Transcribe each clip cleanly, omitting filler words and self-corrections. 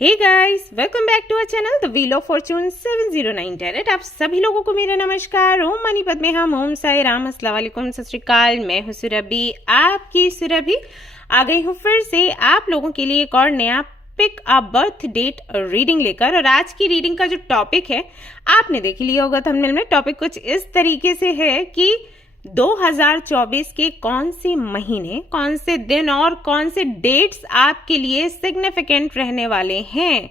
Hey guys, welcome back to our channel the wheel of fortune 709 tarot. आप सभी लोगों को मेरा नमस्कार। ओम मनी पद्मे हम, ओम साई राम, अस्सलाम वालेकुम, सत श्री अकाल। मैं हूं सुरभि, आपकी सुरभि आ गई हूं फिर से आप लोगों के लिए एक और नया pick a birth date reading लेकर। और आज की रीडिंग का जो टॉपिक है आपने देख लिया होगा थंबनेल में। टॉपिक कुछ इस तरीके से है कि 2024 के कौन से महीने, कौन से दिन और कौन से डेट्स आपके लिए सिग्निफिकेंट रहने वाले हैं।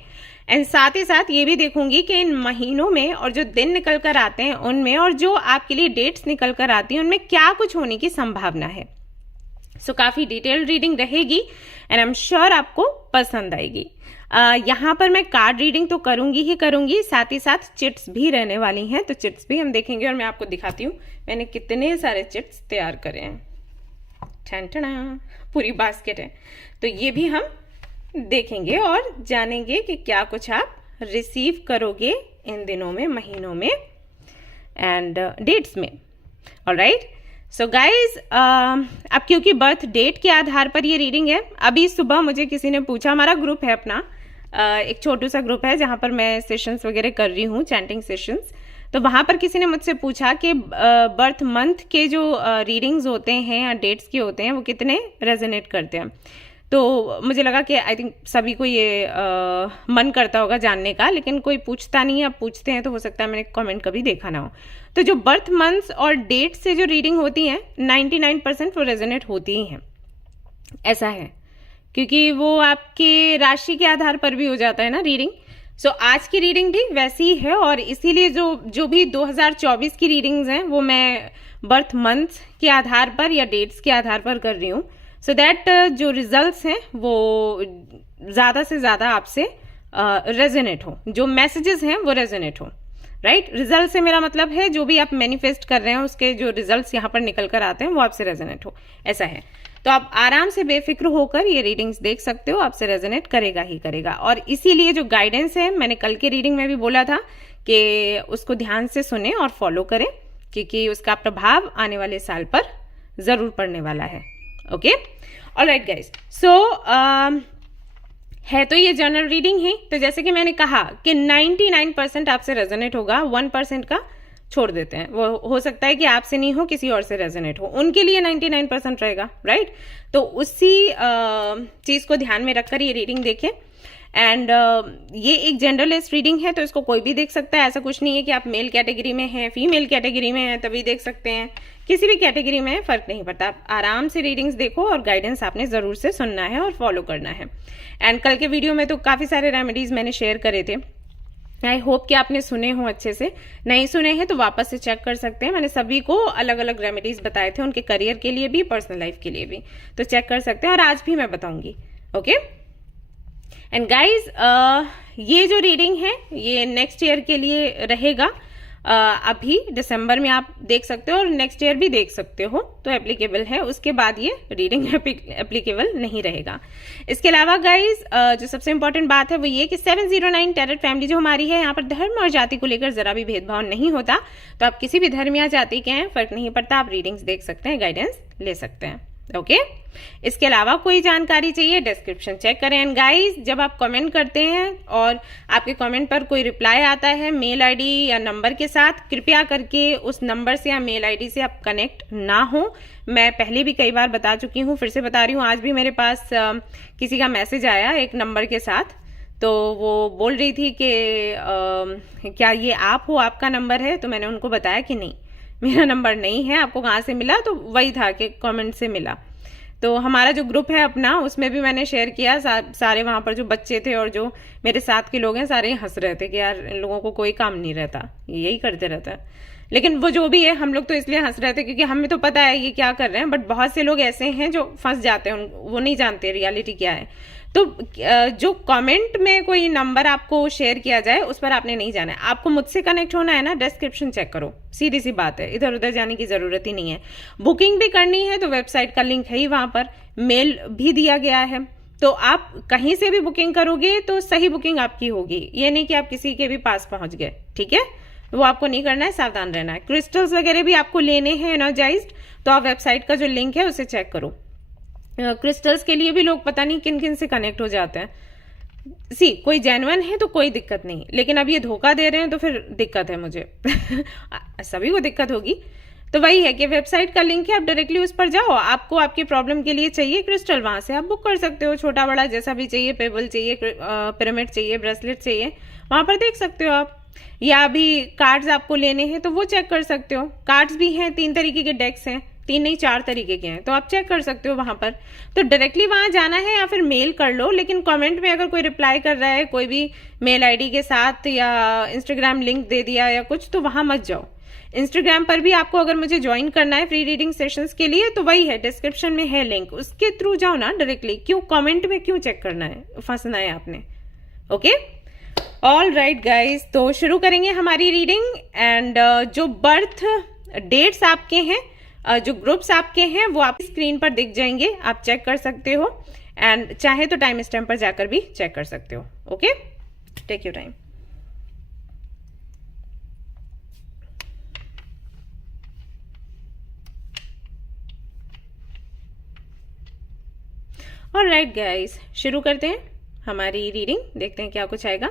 एंड साथ ही साथ ये भी देखूंगी कि इन महीनों में और जो दिन निकल कर आते हैं उनमें और जो आपके लिए डेट्स निकल कर आती हैं उनमें क्या कुछ होने की संभावना है। सो काफी डिटेल्ड रीडिंग रहेगी एंड आई एम श्योर आपको पसंद आएगी। यहाँ पर मैं कार्ड रीडिंग तो करूंगी ही करूंगी, साथ ही साथ चिट्स भी रहने वाली हैं, तो चिट्स भी हम देखेंगे। और मैं आपको दिखाती हूँ मैंने कितने सारे चिट्स तैयार करे हैं। ठनठना, पूरी बास्केट है। तो ये भी हम देखेंगे और जानेंगे कि क्या कुछ आप रिसीव करोगे इन दिनों में, महीनों में एंड डेट्स में। ऑलराइट, सो गाइज, अब क्योंकि बर्थ डेट के आधार पर ये रीडिंग है। अभी सुबह मुझे किसी ने पूछा, हमारा ग्रुप है अपना, एक छोटू सा ग्रुप है जहाँ पर मैं सेशंस वगैरह कर रही हूँ, चैंटिंग सेशंस। तो वहाँ पर किसी ने मुझसे पूछा कि बर्थ मंथ के जो रीडिंग्स होते हैं या डेट्स के होते हैं वो कितने रेजोनेट करते हैं। तो मुझे लगा कि आई थिंक सभी को ये मन करता होगा जानने का, लेकिन कोई पूछता नहीं है। अब पूछते हैं तो हो सकता है मैंने कमेंट कभी देखा ना हो। तो जो बर्थ मंथ्स और डेट से जो रीडिंग होती हैं 99% वो रेजोनेट होती ही हैं। ऐसा है क्योंकि वो आपके राशि के आधार पर भी हो जाता है ना रीडिंग। सो आज की रीडिंग भी वैसी ही है और इसीलिए जो भी 2024 की रीडिंग्स हैं वो मैं बर्थ मंथ के आधार पर या डेट्स के आधार पर कर रही हूँ, सो दैट जो रिजल्ट्स हैं वो ज़्यादा से ज़्यादा आपसे रेजोनेट हो, जो मैसेजेस हैं वो रेजोनेट हो। राइट, रिजल्ट से मेरा मतलब है जो भी आप मैनिफेस्ट कर रहे हैं उसके जो रिजल्ट्स यहाँ पर निकल कर आते हैं वो आपसे रेजोनेट हो, ऐसा है। तो आप आराम से बेफिक्र होकर ये रीडिंग्स देख सकते हो, आपसे रेजोनेट करेगा ही करेगा। और इसीलिए जो गाइडेंस है, मैंने कल के रीडिंग में भी बोला था कि उसको ध्यान से सुने और फॉलो करें, क्योंकि उसका प्रभाव आने वाले साल पर जरूर पड़ने वाला है। ओके, ऑलराइट गाइस, सो है तो ये जनरल रीडिंग है। तो जैसे कि मैंने कहा कि 99% आपसे रेजोनेट होगा, 1% का छोड़ देते हैं। वो हो सकता है कि आपसे नहीं हो, किसी और से रेजोनेट हो, उनके लिए 99% रहेगा। राइट, तो उसी चीज को ध्यान में रखकर ये रीडिंग देखें। एंड ये एक जनरलिस्ट रीडिंग है, तो इसको कोई भी देख सकता है। ऐसा कुछ नहीं है कि आप मेल कैटेगरी में हैं, फीमेल कैटेगरी में हैं तभी देख सकते हैं, किसी भी कैटेगरी में फर्क नहीं पड़ता। आप आराम से रीडिंग्स देखो और गाइडेंस आपने जरूर से सुनना है और फॉलो करना है। एंड कल के वीडियो में तो काफी सारे रेमेडीज मैंने शेयर करे थे। आई होप कि आपने सुने हो अच्छे से। नहीं सुने हैं तो वापस से चेक कर सकते हैं। मैंने सभी को अलग अलग रेमेडीज बताए थे, उनके करियर के लिए भी, पर्सनल लाइफ के लिए भी, तो चेक कर सकते हैं और आज भी मैं बताऊंगी। ओके, एंड गाइज, ये जो रीडिंग है ये नेक्स्ट ईयर के लिए रहेगा। अभी दिसंबर में आप देख सकते हो और नेक्स्ट ईयर भी देख सकते हो, तो एप्लीकेबल है। उसके बाद ये रीडिंग एप्लीकेबल नहीं रहेगा। इसके अलावा गाइज, जो सबसे इंपॉर्टेंट बात है वो ये कि 709 टैरेट फैमिली जो हमारी है, यहाँ पर धर्म और जाति को लेकर जरा भी भेदभाव नहीं होता। तो आप किसी भी धर्म या जाति के हैं, फर्क नहीं पड़ता, आप रीडिंग्स देख सकते हैं, गाइडेंस ले सकते हैं। ओके, इसके अलावा कोई जानकारी चाहिए डिस्क्रिप्शन चेक करें। एंड गाइस, जब आप कमेंट करते हैं और आपके कमेंट पर कोई रिप्लाई आता है मेल आईडी या नंबर के साथ, कृपया करके उस नंबर से या मेल आईडी से आप कनेक्ट ना हो। मैं पहले भी कई बार बता चुकी हूँ, फिर से बता रही हूँ। आज भी मेरे पास किसी का मैसेज आया एक नंबर के साथ, तो वो बोल रही थी कि क्या ये आप हो, आपका नंबर है? तो मैंने उनको बताया कि नहीं, मेरा नंबर नहीं है। आपको कहाँ से मिला? तो वही था कि कमेंट से मिला। तो हमारा जो ग्रुप है अपना, उसमें भी मैंने शेयर किया। सारे वहाँ पर जो बच्चे थे और जो मेरे साथ के लोग हैं सारे हंस रहे थे कि यार इन लोगों को कोई काम नहीं रहता, यही करते रहता है। लेकिन वो जो भी है, हम लोग तो इसलिए हंस रहे थे क्योंकि हमें तो पता है ये क्या कर रहे हैं, बट बहुत से लोग ऐसे हैं जो फंस जाते हैं, वो नहीं जानते रियलिटी क्या है। तो जो कमेंट में कोई नंबर आपको शेयर किया जाए उस पर आपने नहीं जाना है। आपको मुझसे कनेक्ट होना है ना, डिस्क्रिप्शन चेक करो, सीधी सी बात है, इधर उधर जाने की जरूरत ही नहीं है। बुकिंग भी करनी है तो वेबसाइट का लिंक है ही, वहां पर मेल भी दिया गया है। तो आप कहीं से भी बुकिंग करोगे तो सही बुकिंग आपकी होगी, ये नहीं कि आप किसी के भी पास पहुंच गए। ठीक है, वो आपको नहीं करना है, सावधान रहना है। क्रिस्टल्स वगैरह भी आपको लेने हैं एनर्जाइज्ड, तो आप वेबसाइट का जो लिंक है उसे चेक करो। क्रिस्टल्स के लिए भी लोग पता नहीं किन किन से कनेक्ट हो जाते हैं। कोई जेन्युइन है तो कोई दिक्कत नहीं, लेकिन अब ये धोखा दे रहे हैं तो फिर दिक्कत है मुझे। सभी को दिक्कत होगी। तो वही है कि वेबसाइट का लिंक है, आप डायरेक्टली उस पर जाओ, आपको आपकी प्रॉब्लम के लिए चाहिए क्रिस्टल, वहां से आप बुक कर सकते हो, छोटा बड़ा जैसा भी चाहिए, पेबल चाहिए, पिरामिड चाहिए, ब्रेसलेट चाहिए, वहां पर देख सकते हो आप। या अभी कार्ड्स आपको लेने हैं तो वो चेक कर सकते हो, कार्ड्स भी हैं, 3 तरीके के डेक्स हैं, 3 नहीं 4 तरीके के हैं, तो आप चेक कर सकते हो वहां पर। तो डायरेक्टली वहां जाना है या फिर मेल कर लो, लेकिन कमेंट में अगर कोई रिप्लाई कर रहा है कोई भी मेल आईडी के साथ या इंस्टाग्राम लिंक दे दिया या कुछ, तो वहां मत जाओ। इंस्टाग्राम पर भी आपको अगर मुझे ज्वाइन करना है फ्री रीडिंग सेशंस के लिए तो वही है, डिस्क्रिप्शन में है लिंक, उसके थ्रू जाओ ना डायरेक्टली। क्यों कमेंट में क्यों चेक करना है, फंसना है आपने। ओके, ऑल राइट गाइज, तो शुरू करेंगे हमारी रीडिंग। एंड जो बर्थ डेट्स आपके हैं, जो ग्रुप्स आपके हैं, वो आप स्क्रीन पर दिख जाएंगे, आप चेक कर सकते हो। एंड चाहे तो टाइम स्टैम्प पर जाकर भी चेक कर सकते हो। Okay, take your time. और राइट गाइज, शुरू करते हैं हमारी रीडिंग, देखते हैं क्या कुछ आएगा।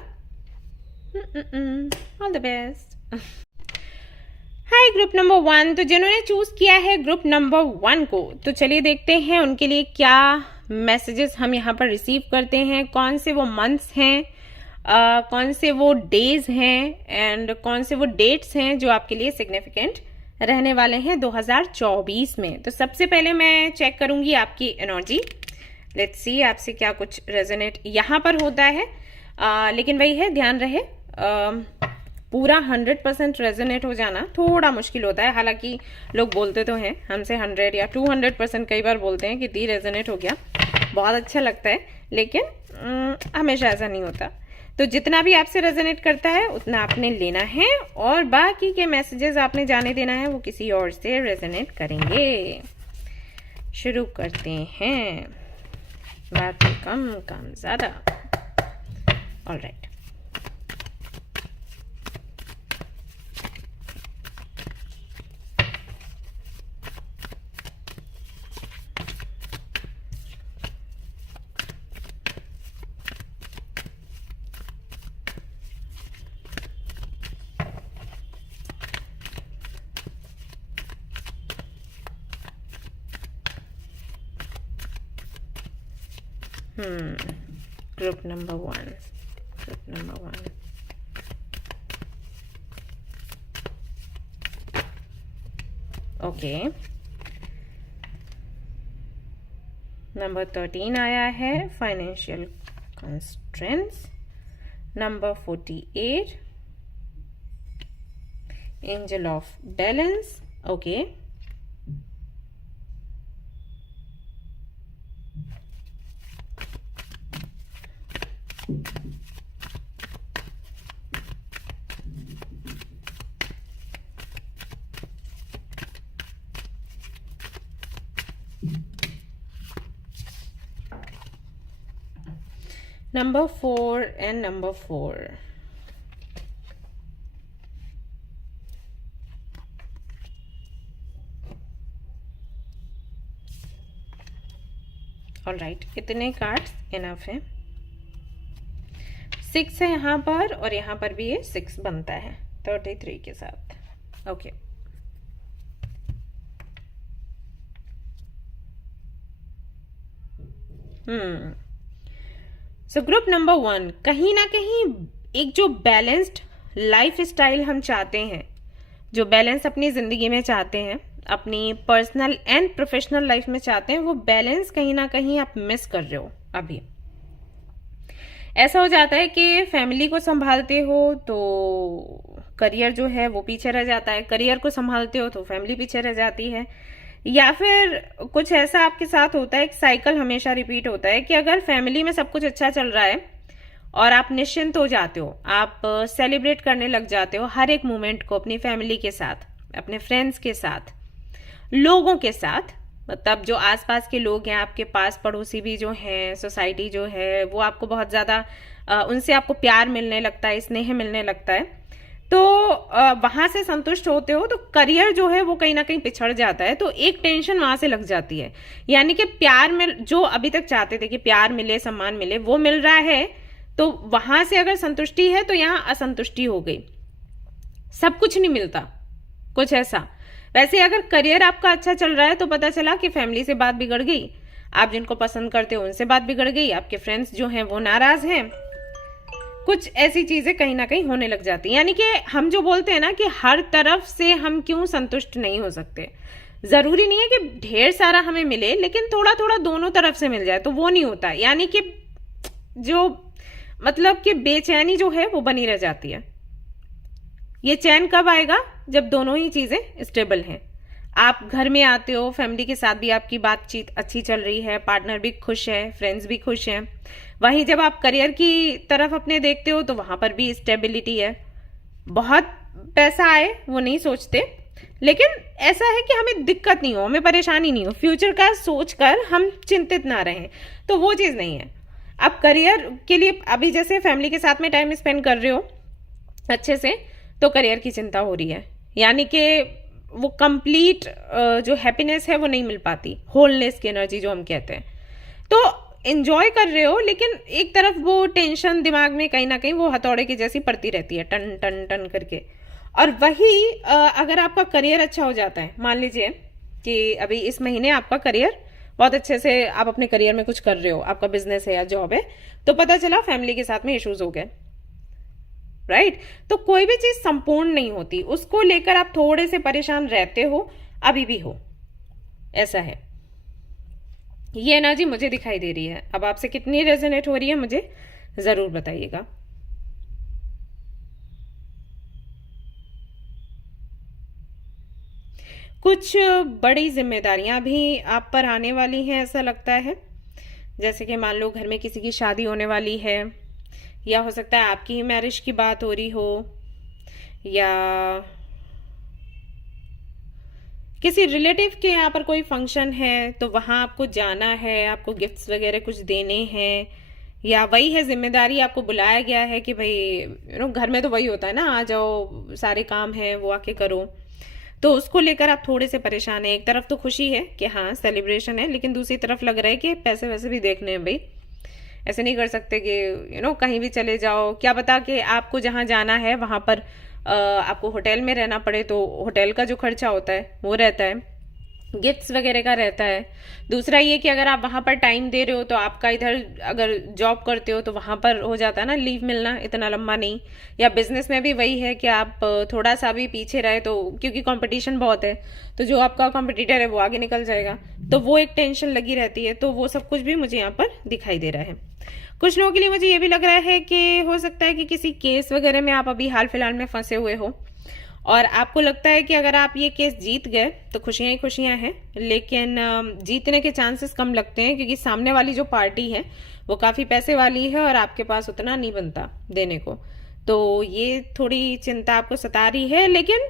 All the best. Hi group number 1, तो जिन्होंने चूज किया है ग्रुप नंबर 1 को, तो चलिए देखते हैं उनके लिए क्या मैसेजेस हम यहाँ पर रिसीव करते हैं, कौन से वो मंथ्स हैं, कौन से वो डेज हैं एंड कौन से वो डेट्स हैं जो आपके लिए सिग्निफिकेंट रहने वाले हैं 2024 में। तो सबसे पहले मैं चेक करूंगी आपकी एनर्जी, लेट्स सी आपसे क्या कुछ रेजोनेट यहाँ पर होता है। लेकिन वही है, ध्यान रहे पूरा 100% रेजोनेट हो जाना थोड़ा मुश्किल होता है। हालांकि लोग बोलते तो हैं हमसे 100 या 200% कई बार बोलते हैं कि दी रेजोनेट हो गया, बहुत अच्छा लगता है, लेकिन हमेशा ऐसा नहीं होता। तो जितना भी आपसे रेजोनेट करता है उतना आपने लेना है, और बाकी के मैसेजेस आपने जाने देना है, वो किसी और से रेजोनेट करेंगे। शुरू करते हैं, बात कम काम ज्यादा। All right, group number 1, group number 1, okay. Number 13 आया है, financial constraints. Number 48, angel of balance, okay. Number 4 and number 4. All right, इतने कार्ड्स इनफ हैं। 6 है यहाँ पर, और यहाँ पर भी ये 6 बनता है 33 के साथ। ओके, सो ग्रुप नंबर 1, कहीं ना कहीं एक जो बैलेंस्ड लाइफ स्टाइल हम चाहते हैं, जो बैलेंस अपनी जिंदगी में चाहते हैं, अपनी पर्सनल एंड प्रोफेशनल लाइफ में चाहते हैं, वो बैलेंस कहीं ना कहीं आप मिस कर रहे हो। अभी ऐसा हो जाता है कि फैमिली को संभालते हो तो करियर जो है वो पीछे रह जाता है, करियर को संभालते हो तो फैमिली पीछे रह जाती है, या फिर कुछ ऐसा आपके साथ होता है, एक साइकिल हमेशा रिपीट होता है कि अगर फैमिली में सब कुछ अच्छा चल रहा है और आप निश्चिंत हो जाते हो, आप सेलिब्रेट करने लग जाते हो हर एक मोमेंट को अपनी फैमिली के साथ, अपने फ्रेंड्स के साथ, लोगों के साथ, मतलब जो आसपास के लोग हैं, आपके पास पड़ोसी भी जो हैं, सोसाइटी जो है, वो आपको बहुत ज्यादा उनसे आपको प्यार मिलने लगता है, स्नेह मिलने लगता है, तो वहां से संतुष्ट होते हो, तो करियर जो है वो कहीं ना कहीं पिछड़ जाता है, तो एक टेंशन वहां से लग जाती है। यानी कि प्यार में जो अभी तक चाहते थे कि प्यार मिले, सम्मान मिले, वो मिल रहा है, तो वहां से अगर संतुष्टि है तो यहाँ असंतुष्टि हो गई, सब कुछ नहीं मिलता, कुछ ऐसा। वैसे अगर करियर आपका अच्छा चल रहा है तो पता चला कि फैमिली से बात बिगड़ गई, आप जिनको पसंद करते हो उनसे बात बिगड़ गई, आपके फ्रेंड्स जो हैं वो नाराज हैं, कुछ ऐसी चीजें कहीं ना कहीं होने लग जाती हैं। यानी कि हम जो बोलते हैं ना कि हर तरफ से हम क्यों संतुष्ट नहीं हो सकते, जरूरी नहीं है कि ढेर सारा हमें मिले, लेकिन थोड़ा थोड़ा दोनों तरफ से मिल जाए तो वो नहीं होता। यानी कि जो मतलब कि बेचैनी जो है वो बनी रह जाती है। ये चैन कब आएगा? जब दोनों ही चीजें स्टेबल हैं। आप घर में आते हो, फैमिली के साथ भी आपकी बातचीत अच्छी चल रही है, पार्टनर भी खुश है, फ्रेंड्स भी खुश हैं। वहीं जब आप करियर की तरफ अपने देखते हो तो वहां पर भी स्टेबिलिटी है। बहुत पैसा आए वो नहीं सोचते, लेकिन ऐसा है कि हमें दिक्कत नहीं हो, हमें परेशानी नहीं हो, फ्यूचर का सोचकर हम चिंतित ना रहें, तो वो चीज़ नहीं है। आप करियर के लिए अभी जैसे फैमिली के साथ में टाइम स्पेंड कर रहे हो अच्छे से, तो करियर की चिंता हो रही है, यानी कि वो कंप्लीट जो हैप्पीनेस है वो नहीं मिल पाती, होलनेस की एनर्जी जो हम कहते हैं। तो एंजॉय कर रहे हो, लेकिन एक तरफ वो टेंशन दिमाग में कहीं ना कहीं वो हथौड़े की जैसी पड़ती रहती है, टन टन टन करके। और वही अगर आपका करियर अच्छा हो जाता है, मान लीजिए कि अभी इस महीने आपका करियर बहुत अच्छे से, आप अपने करियर में कुछ कर रहे हो, आपका बिजनेस है या जॉब है, तो पता चला फैमिली के साथ में इश्यूज हो गए, राइट? तो कोई भी चीज संपूर्ण नहीं होती, उसको लेकर आप थोड़े से परेशान रहते हो, अभी भी हो, ऐसा है। ये एनर्जी मुझे दिखाई दे रही है। अब आपसे कितनी रेजोनेट हो रही है मुझे जरूर बताइएगा। कुछ बड़ी जिम्मेदारियां भी आप पर आने वाली हैं ऐसा लगता है, जैसे कि मान लो घर में किसी की शादी होने वाली है, या हो सकता है आपकी ही मैरिज की बात हो रही हो, या किसी रिलेटिव के यहाँ पर कोई फंक्शन है तो वहां आपको जाना है, आपको गिफ्ट्स वगैरह कुछ देने हैं, या वही है जिम्मेदारी, आपको बुलाया गया है कि भाई घर में तो वही होता है ना, आ जाओ, सारे काम हैं वो आके करो, तो उसको लेकर आप थोड़े से परेशान है। एक तरफ तो खुशी है कि हाँ सेलिब्रेशन है, लेकिन दूसरी तरफ लग रहा है कि पैसे वैसे भी देखने हैं भाई, ऐसे नहीं कर सकते कि कहीं भी चले जाओ, क्या पता कि आपको जहाँ जाना है वहां पर आपको होटल में रहना पड़े, तो होटल का जो खर्चा होता है वो रहता है, गिफ्ट्स वगैरह का रहता है। दूसरा ये कि अगर आप वहां पर टाइम दे रहे हो तो आपका इधर अगर जॉब करते हो तो वहां पर हो जाता है ना लीव मिलना इतना लंबा नहीं, या बिजनेस में भी वही है कि आप थोड़ा सा भी पीछे रहे तो, क्योंकि कंपटीशन बहुत है, तो जो आपका कॉम्पिटिटर है वो आगे निकल जाएगा, तो वो एक टेंशन लगी रहती है। तो वो सब कुछ भी मुझे यहाँ पर दिखाई दे रहा है। कुछ लोगों के लिए मुझे ये भी लग रहा है कि हो सकता है कि किसी केस वगैरह में आप अभी हाल फिलहाल में फंसे हुए हो, और आपको लगता है कि अगर आप ये केस जीत गए तो खुशियां ही खुशियां हैं, लेकिन जीतने के चांसेस कम लगते हैं, क्योंकि सामने वाली जो पार्टी है वो काफी पैसे वाली है और आपके पास उतना नहीं बनता देने को, तो ये थोड़ी चिंता आपको सता रही है। लेकिन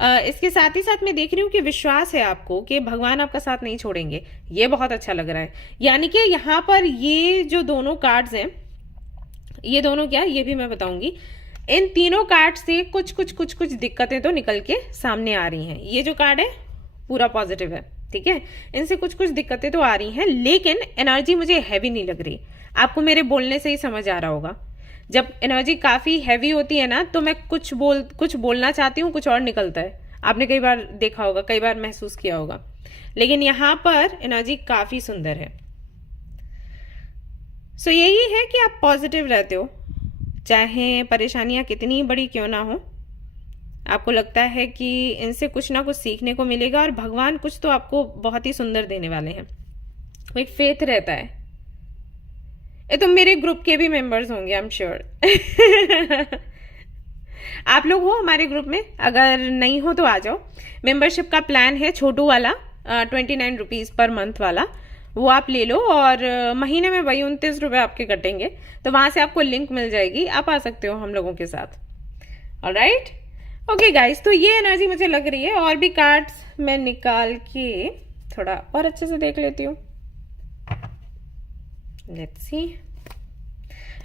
इसके साथ ही साथ मैं देख रही हूँ कि विश्वास है आपको कि भगवान आपका साथ नहीं छोड़ेंगे, ये बहुत अच्छा लग रहा है। यानी कि यहाँ पर ये जो दोनों कार्ड्स हैं, ये दोनों क्या, ये भी मैं बताऊंगी, इन तीनों कार्ड से कुछ कुछ कुछ कुछ दिक्कतें तो निकल के सामने आ रही हैं। ये जो कार्ड है पूरा पॉजिटिव है, ठीक है, इनसे कुछ कुछ दिक्कतें तो आ रही हैं, लेकिन एनर्जी मुझे हैवी नहीं लग रही। आपको मेरे बोलने से ही समझ आ रहा होगा, जब एनर्जी काफी हैवी होती है ना तो मैं कुछ बोलना चाहती हूँ, कुछ और निकलता है। आपने कई बार देखा होगा, कई बार महसूस किया होगा, लेकिन यहाँ पर एनर्जी काफी सुंदर है। सो यही है कि आप पॉजिटिव रहते हो, चाहे परेशानियां कितनी बड़ी क्यों ना हो, आपको लगता है कि इनसे कुछ ना कुछ सीखने को मिलेगा और भगवान कुछ तो आपको बहुत ही सुंदर देने वाले हैं। एक फेथ रहता है। ये तो मेरे ग्रुप के भी मेंबर्स होंगे, आई एम श्योर। आप लोग हो हमारे ग्रुप में, अगर नहीं हो तो आ जाओ। मेंबरशिप का प्लान है छोटू वाला, 29 रुपीज पर मंथ वाला, वो आप ले लो, और महीने में वही 29 रुपए आपके कटेंगे, तो वहां से आपको लिंक मिल जाएगी, आप आ सकते हो हम लोगों के साथ। ऑलराइट, ओके गाइस, तो ये एनर्जी मुझे लग रही है। और भी कार्ड्स मैं निकाल के थोड़ा और अच्छे से देख लेती हूँ। लेट्स सी,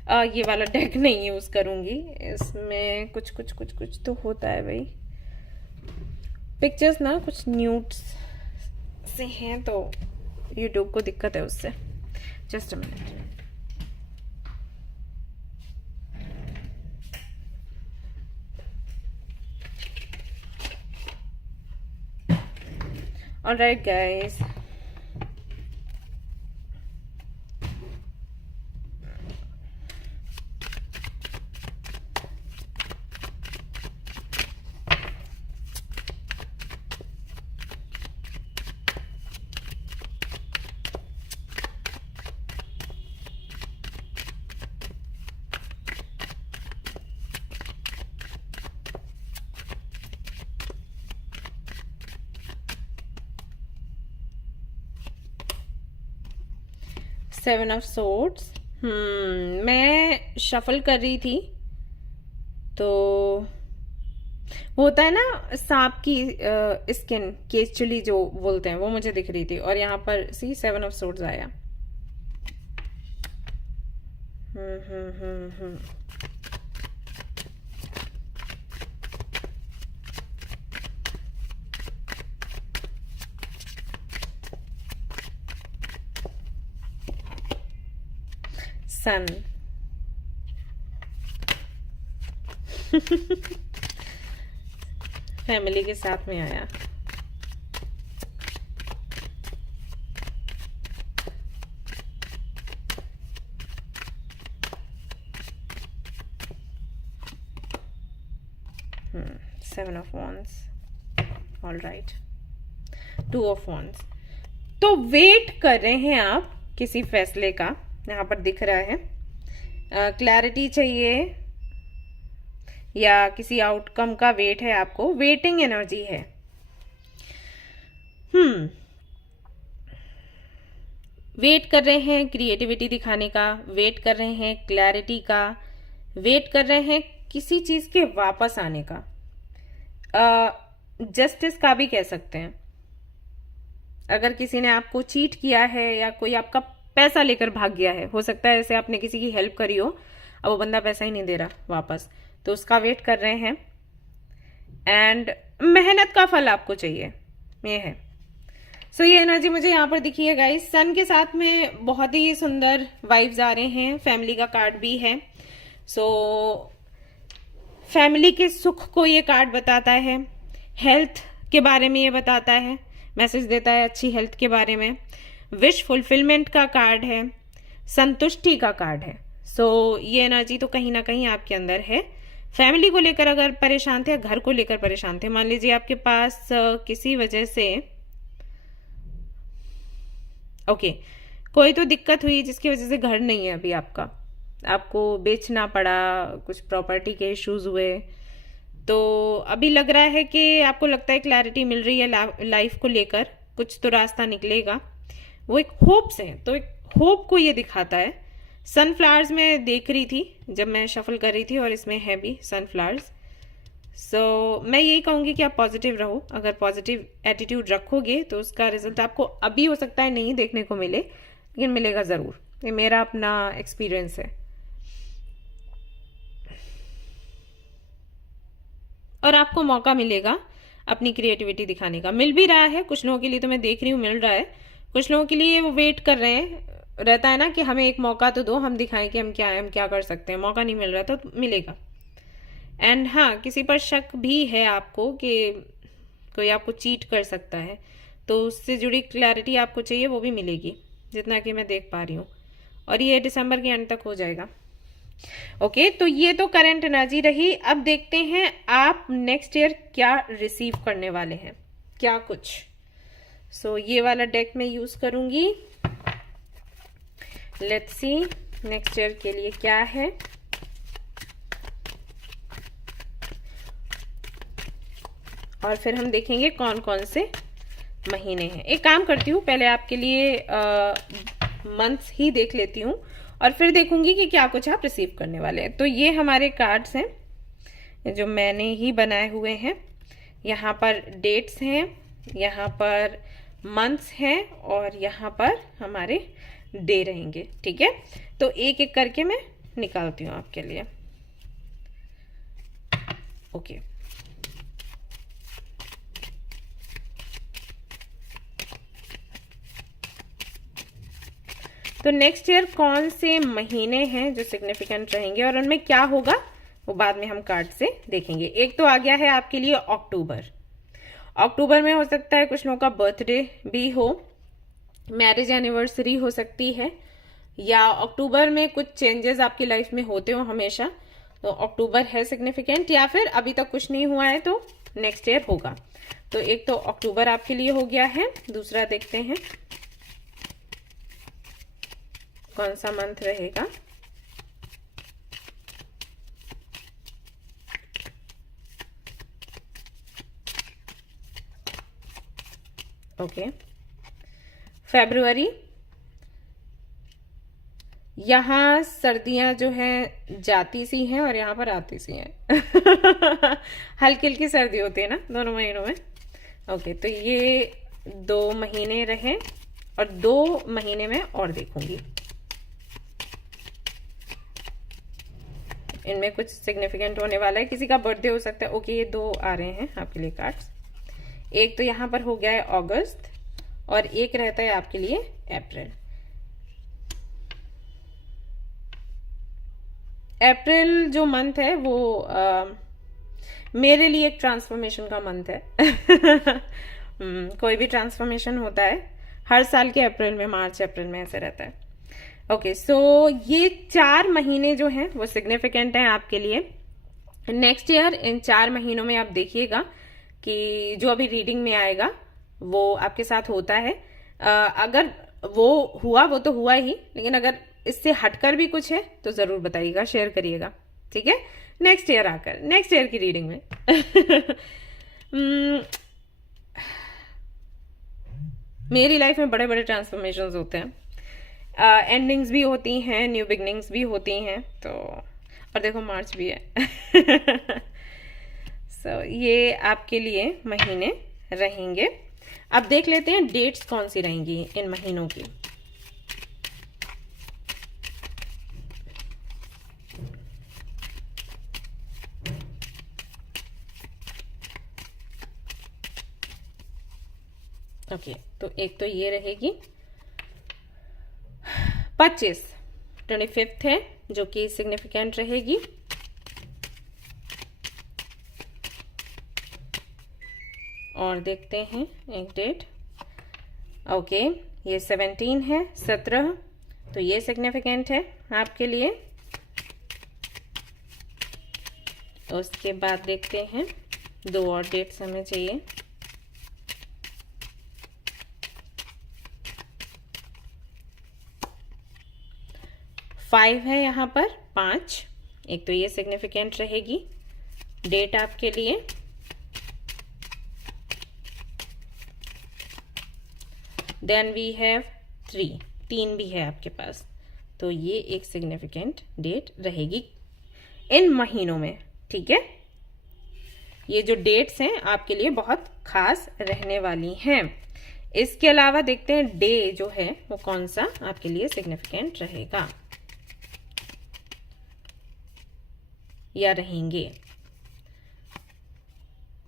ये वाला डेक नहीं यूज करूंगी, इसमें कुछ कुछ कुछ कुछ तो होता है भाई, पिक्चर्स ना कुछ न्यूड्स से हैं तो यूट्यूब को दिक्कत है उससे। Just a minute. Alright guys, seven of swords. मैं शफल कर रही थी तो होता है ना सांप की स्किन, केचुली जो बोलते हैं, वो मुझे दिख रही थी और यहाँ पर सी सेवन ऑफ सोर्ड्स आया। सन फैमिली के साथ में आया। Seven of wands, all right. Two of wands. तो वेट कर रहे हैं आप किसी फैसले का, यहाँ पर दिख रहा है। क्लैरिटी चाहिए या किसी आउटकम का वेट है आपको, वेटिंग एनर्जी है। वेट कर रहे हैं क्रिएटिविटी दिखाने का, वेट कर रहे हैं क्लैरिटी का, वेट कर रहे हैं किसी चीज के वापस आने का, जस्टिस का भी कह सकते हैं। अगर किसी ने आपको चीट किया है या कोई आपका पैसा लेकर भाग गया है, हो सकता है ऐसे आपने किसी की हेल्प करी हो, अब वो बंदा पैसा ही नहीं दे रहा वापस, तो उसका वेट कर रहे हैं। एंड मेहनत का फल आपको चाहिए, ये है। सो ये एनर्जी मुझे यहाँ पर दिखी है गाइस। सन के साथ में बहुत ही सुंदर वाइब्स आ रहे हैं, फैमिली का कार्ड भी है। सो फैमिली के सुख को ये कार्ड बताता है, हेल्थ के बारे में ये बताता है, मैसेज देता है अच्छी हेल्थ के बारे में। विश फुलफिलमेंट का कार्ड है, संतुष्टि का कार्ड है। सो ये एनर्जी तो कहीं ना कहीं आपके अंदर है। फैमिली को लेकर अगर परेशान थे या घर को लेकर परेशान थे, मान लीजिए आपके पास किसी वजह से कोई तो दिक्कत हुई जिसकी वजह से घर नहीं है अभी आपका, आपको बेचना पड़ा, कुछ प्रॉपर्टी के इश्यूज हुए, तो अभी लग रहा है कि आपको लगता है क्लैरिटी मिल रही है लाइफ को लेकर, कुछ तो रास्ता निकलेगा। वो एक होप्स है, तो एक होप को ये दिखाता है। सनफ्लावर्स में देख रही थी जब मैं शफल कर रही थी और इसमें है भी सनफ्लावर्स। सो मैं यही कहूँगी कि आप पॉजिटिव रहो। अगर पॉजिटिव एटीट्यूड रखोगे तो उसका रिजल्ट आपको अभी हो सकता है नहीं देखने को मिले, लेकिन मिलेगा ज़रूर। ये मेरा अपना एक्सपीरियंस है। और आपको मौका मिलेगा अपनी क्रिएटिविटी दिखाने का, मिल भी रहा है कुछ लोगों के लिए, तो मैं देख रही हूँ मिल रहा है। कुछ लोगों के लिए वो वेट कर रहे हैं, रहता है ना कि हमें एक मौका तो दो, हम दिखाएं कि हम क्या है, हम क्या कर सकते हैं। मौका नहीं मिल रहा तो मिलेगा। एंड हाँ, किसी पर शक भी है आपको कि कोई आपको चीट कर सकता है, तो उससे जुड़ी क्लैरिटी आपको चाहिए, वो भी मिलेगी जितना कि मैं देख पा रही हूँ। और ये दिसंबर के एंड तक हो जाएगा। ओके, तो ये तो करंट एनर्जी रही। अब देखते हैं आप नेक्स्ट ईयर क्या रिसीव करने वाले हैं, क्या कुछ। सो ये वाला डेक मैं यूज करूंगी। लेट्स सी नेक्स्ट ईयर के लिए क्या है। और फिर हम देखेंगे कौन कौन से महीने हैं। एक काम करती हूँ, पहले आपके लिए मंथ्स ही देख लेती हूँ और फिर देखूंगी कि क्या कुछ आप रिसीव करने वाले हैं। तो ये हमारे कार्ड्स हैं जो मैंने ही बनाए हुए हैं। यहाँ पर डेट्स हैं, यहाँ पर मंथ्स हैं और यहाँ पर हमारे डे रहेंगे। ठीक है, तो एक एक करके मैं निकालती हूँ आपके लिए। ओके, तो नेक्स्ट ईयर कौन से महीने हैं जो सिग्निफिकेंट रहेंगे और उनमें क्या होगा वो बाद में हम कार्ड से देखेंगे। एक तो आ गया है आपके लिए अक्टूबर। अक्टूबर में हो सकता है कुछ लोगों का बर्थडे भी हो, मैरिज एनिवर्सरी हो सकती है, या अक्टूबर में कुछ चेंजेस आपकी लाइफ में होते हो हमेशा, तो अक्टूबर है सिग्निफिकेंट, या फिर अभी तक कुछ नहीं हुआ है तो नेक्स्ट ईयर होगा। तो एक तो अक्टूबर आपके लिए हो गया है। दूसरा देखते हैं कौन सा मंथ रहेगा। ओके, फरवरी। यहाँ सर्दियां जो हैं जाती सी हैं और यहाँ पर आती सी हैं हल्की हल्की सर्दी होती है ना दोनों महीनों में। ओके, तो ये 2 महीने रहे और 2 महीने में और देखूंगी इनमें कुछ सिग्निफिकेंट होने वाला है। किसी का बर्थडे हो सकता है। ओके, ये 2 आ रहे हैं आपके लिए कार्ड्स। एक तो यहाँ पर हो गया है अगस्त और एक रहता है आपके लिए अप्रैल। अप्रैल जो मंथ है वो मेरे लिए एक ट्रांसफॉर्मेशन का मंथ है कोई भी ट्रांसफॉर्मेशन होता है हर साल के अप्रैल में, मार्च अप्रैल में ऐसे रहता है। ओके, सो ये 4 महीने जो हैं वो सिग्निफिकेंट हैं आपके लिए। नेक्स्ट ईयर इन 4 महीनों में आप देखिएगा कि जो अभी रीडिंग में आएगा वो आपके साथ होता है। अगर वो हुआ वो तो हुआ ही, लेकिन अगर इससे हटकर भी कुछ है तो जरूर बताइएगा, शेयर करिएगा, ठीक है। नेक्स्ट ईयर आकर, नेक्स्ट ईयर की रीडिंग में मेरी लाइफ में बड़े बड़े ट्रांसफॉर्मेशंस होते हैं, एंडिंग्स भी होती हैं, न्यू बिगनिंग्स भी होती हैं। तो और देखो मार्च भी है सो ये आपके लिए महीने रहेंगे। अब देख लेते हैं डेट्स कौन सी रहेंगी इन महीनों की। ओके, तो एक तो ये रहेगी 25 है जो कि सिग्निफिकेंट रहेगी। और देखते हैं एक डेट। ओके, ये 17 है, 17, तो ये सिग्निफिकेंट है आपके लिए। उसके बाद देखते हैं 2 और डेट्स हमें चाहिए। फाइव है यहाँ पर 5, एक तो ये सिग्निफिकेंट रहेगी डेट आपके लिए। देन वी हैव 3 भी है आपके पास, तो ये एक सिग्निफिकेंट डेट रहेगी इन महीनों में, ठीक है। ये जो डेट्स हैं आपके लिए बहुत खास रहने वाली हैं। इसके अलावा देखते हैं डे जो है वो कौन सा आपके लिए सिग्निफिकेंट रहेगा या रहेंगे।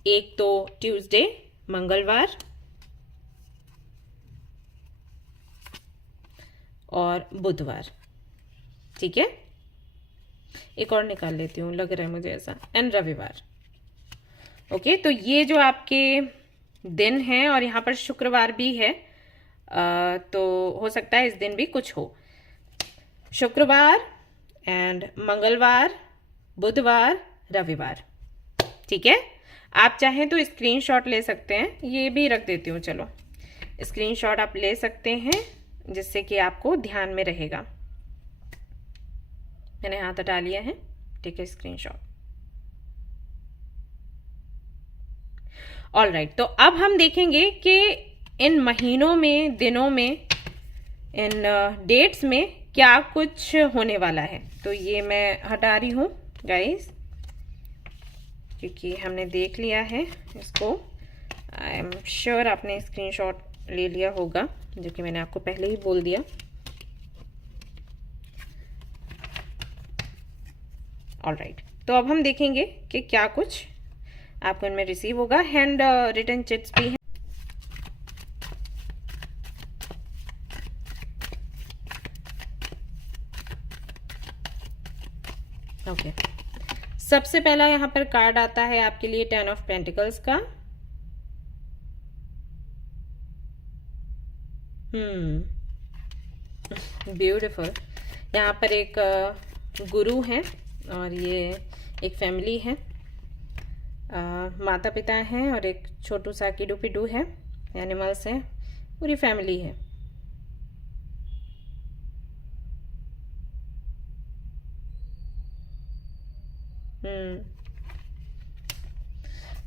एक तो ट्यूसडे, मंगलवार, और बुधवार, ठीक है। एक और निकाल लेती हूँ, लग रहा है मुझे ऐसा, एंड रविवार। ओके, तो ये जो आपके दिन हैं, और यहाँ पर शुक्रवार भी है, तो हो सकता है इस दिन भी कुछ हो। शुक्रवार एंड मंगलवार, बुधवार, रविवार, ठीक है। आप चाहें तो स्क्रीनशॉट ले सकते हैं, ये भी रख देती हूँ, चलो स्क्रीनशॉट आप ले सकते हैं जिससे कि आपको ध्यान में रहेगा। मैंने हाथ हटा लिया है, ठीक है, स्क्रीनशॉट। ऑल राइट, तो अब हम देखेंगे कि इन महीनों में, दिनों में, इन डेट्स में क्या कुछ होने वाला है। तो ये मैं हटा रही हूँ गाइस, क्योंकि हमने देख लिया है इसको। आई एम श्योर आपने स्क्रीनशॉट ले लिया होगा, जो कि मैंने आपको पहले ही बोल दिया। ऑल राइट, तो अब हम देखेंगे कि क्या कुछ आपको इनमें रिसीव होगा। हैंड रिटन चिट्स भी हैं। ओके, सबसे पहला यहाँ पर कार्ड आता है आपके लिए 10 ऑफ पेंटिकल्स का। ब्यूटीफुल। यहाँ पर एक गुरु है और ये एक फैमिली है, माता पिता हैं और एक छोटू सा किडू पिडू है, एनिमल्स हैं, पूरी फैमिली है।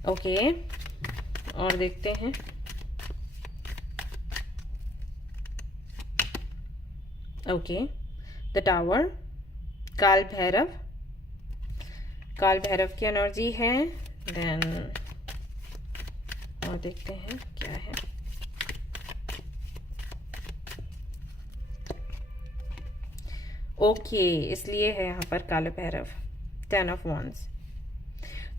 ओके, और देखते हैं। ओके, द टावर, काल भैरव, काल भैरव की एनर्जी है। देन और देखते हैं क्या है। ओके, इसलिए है यहाँ पर काल भैरव, 10 ऑफ wands।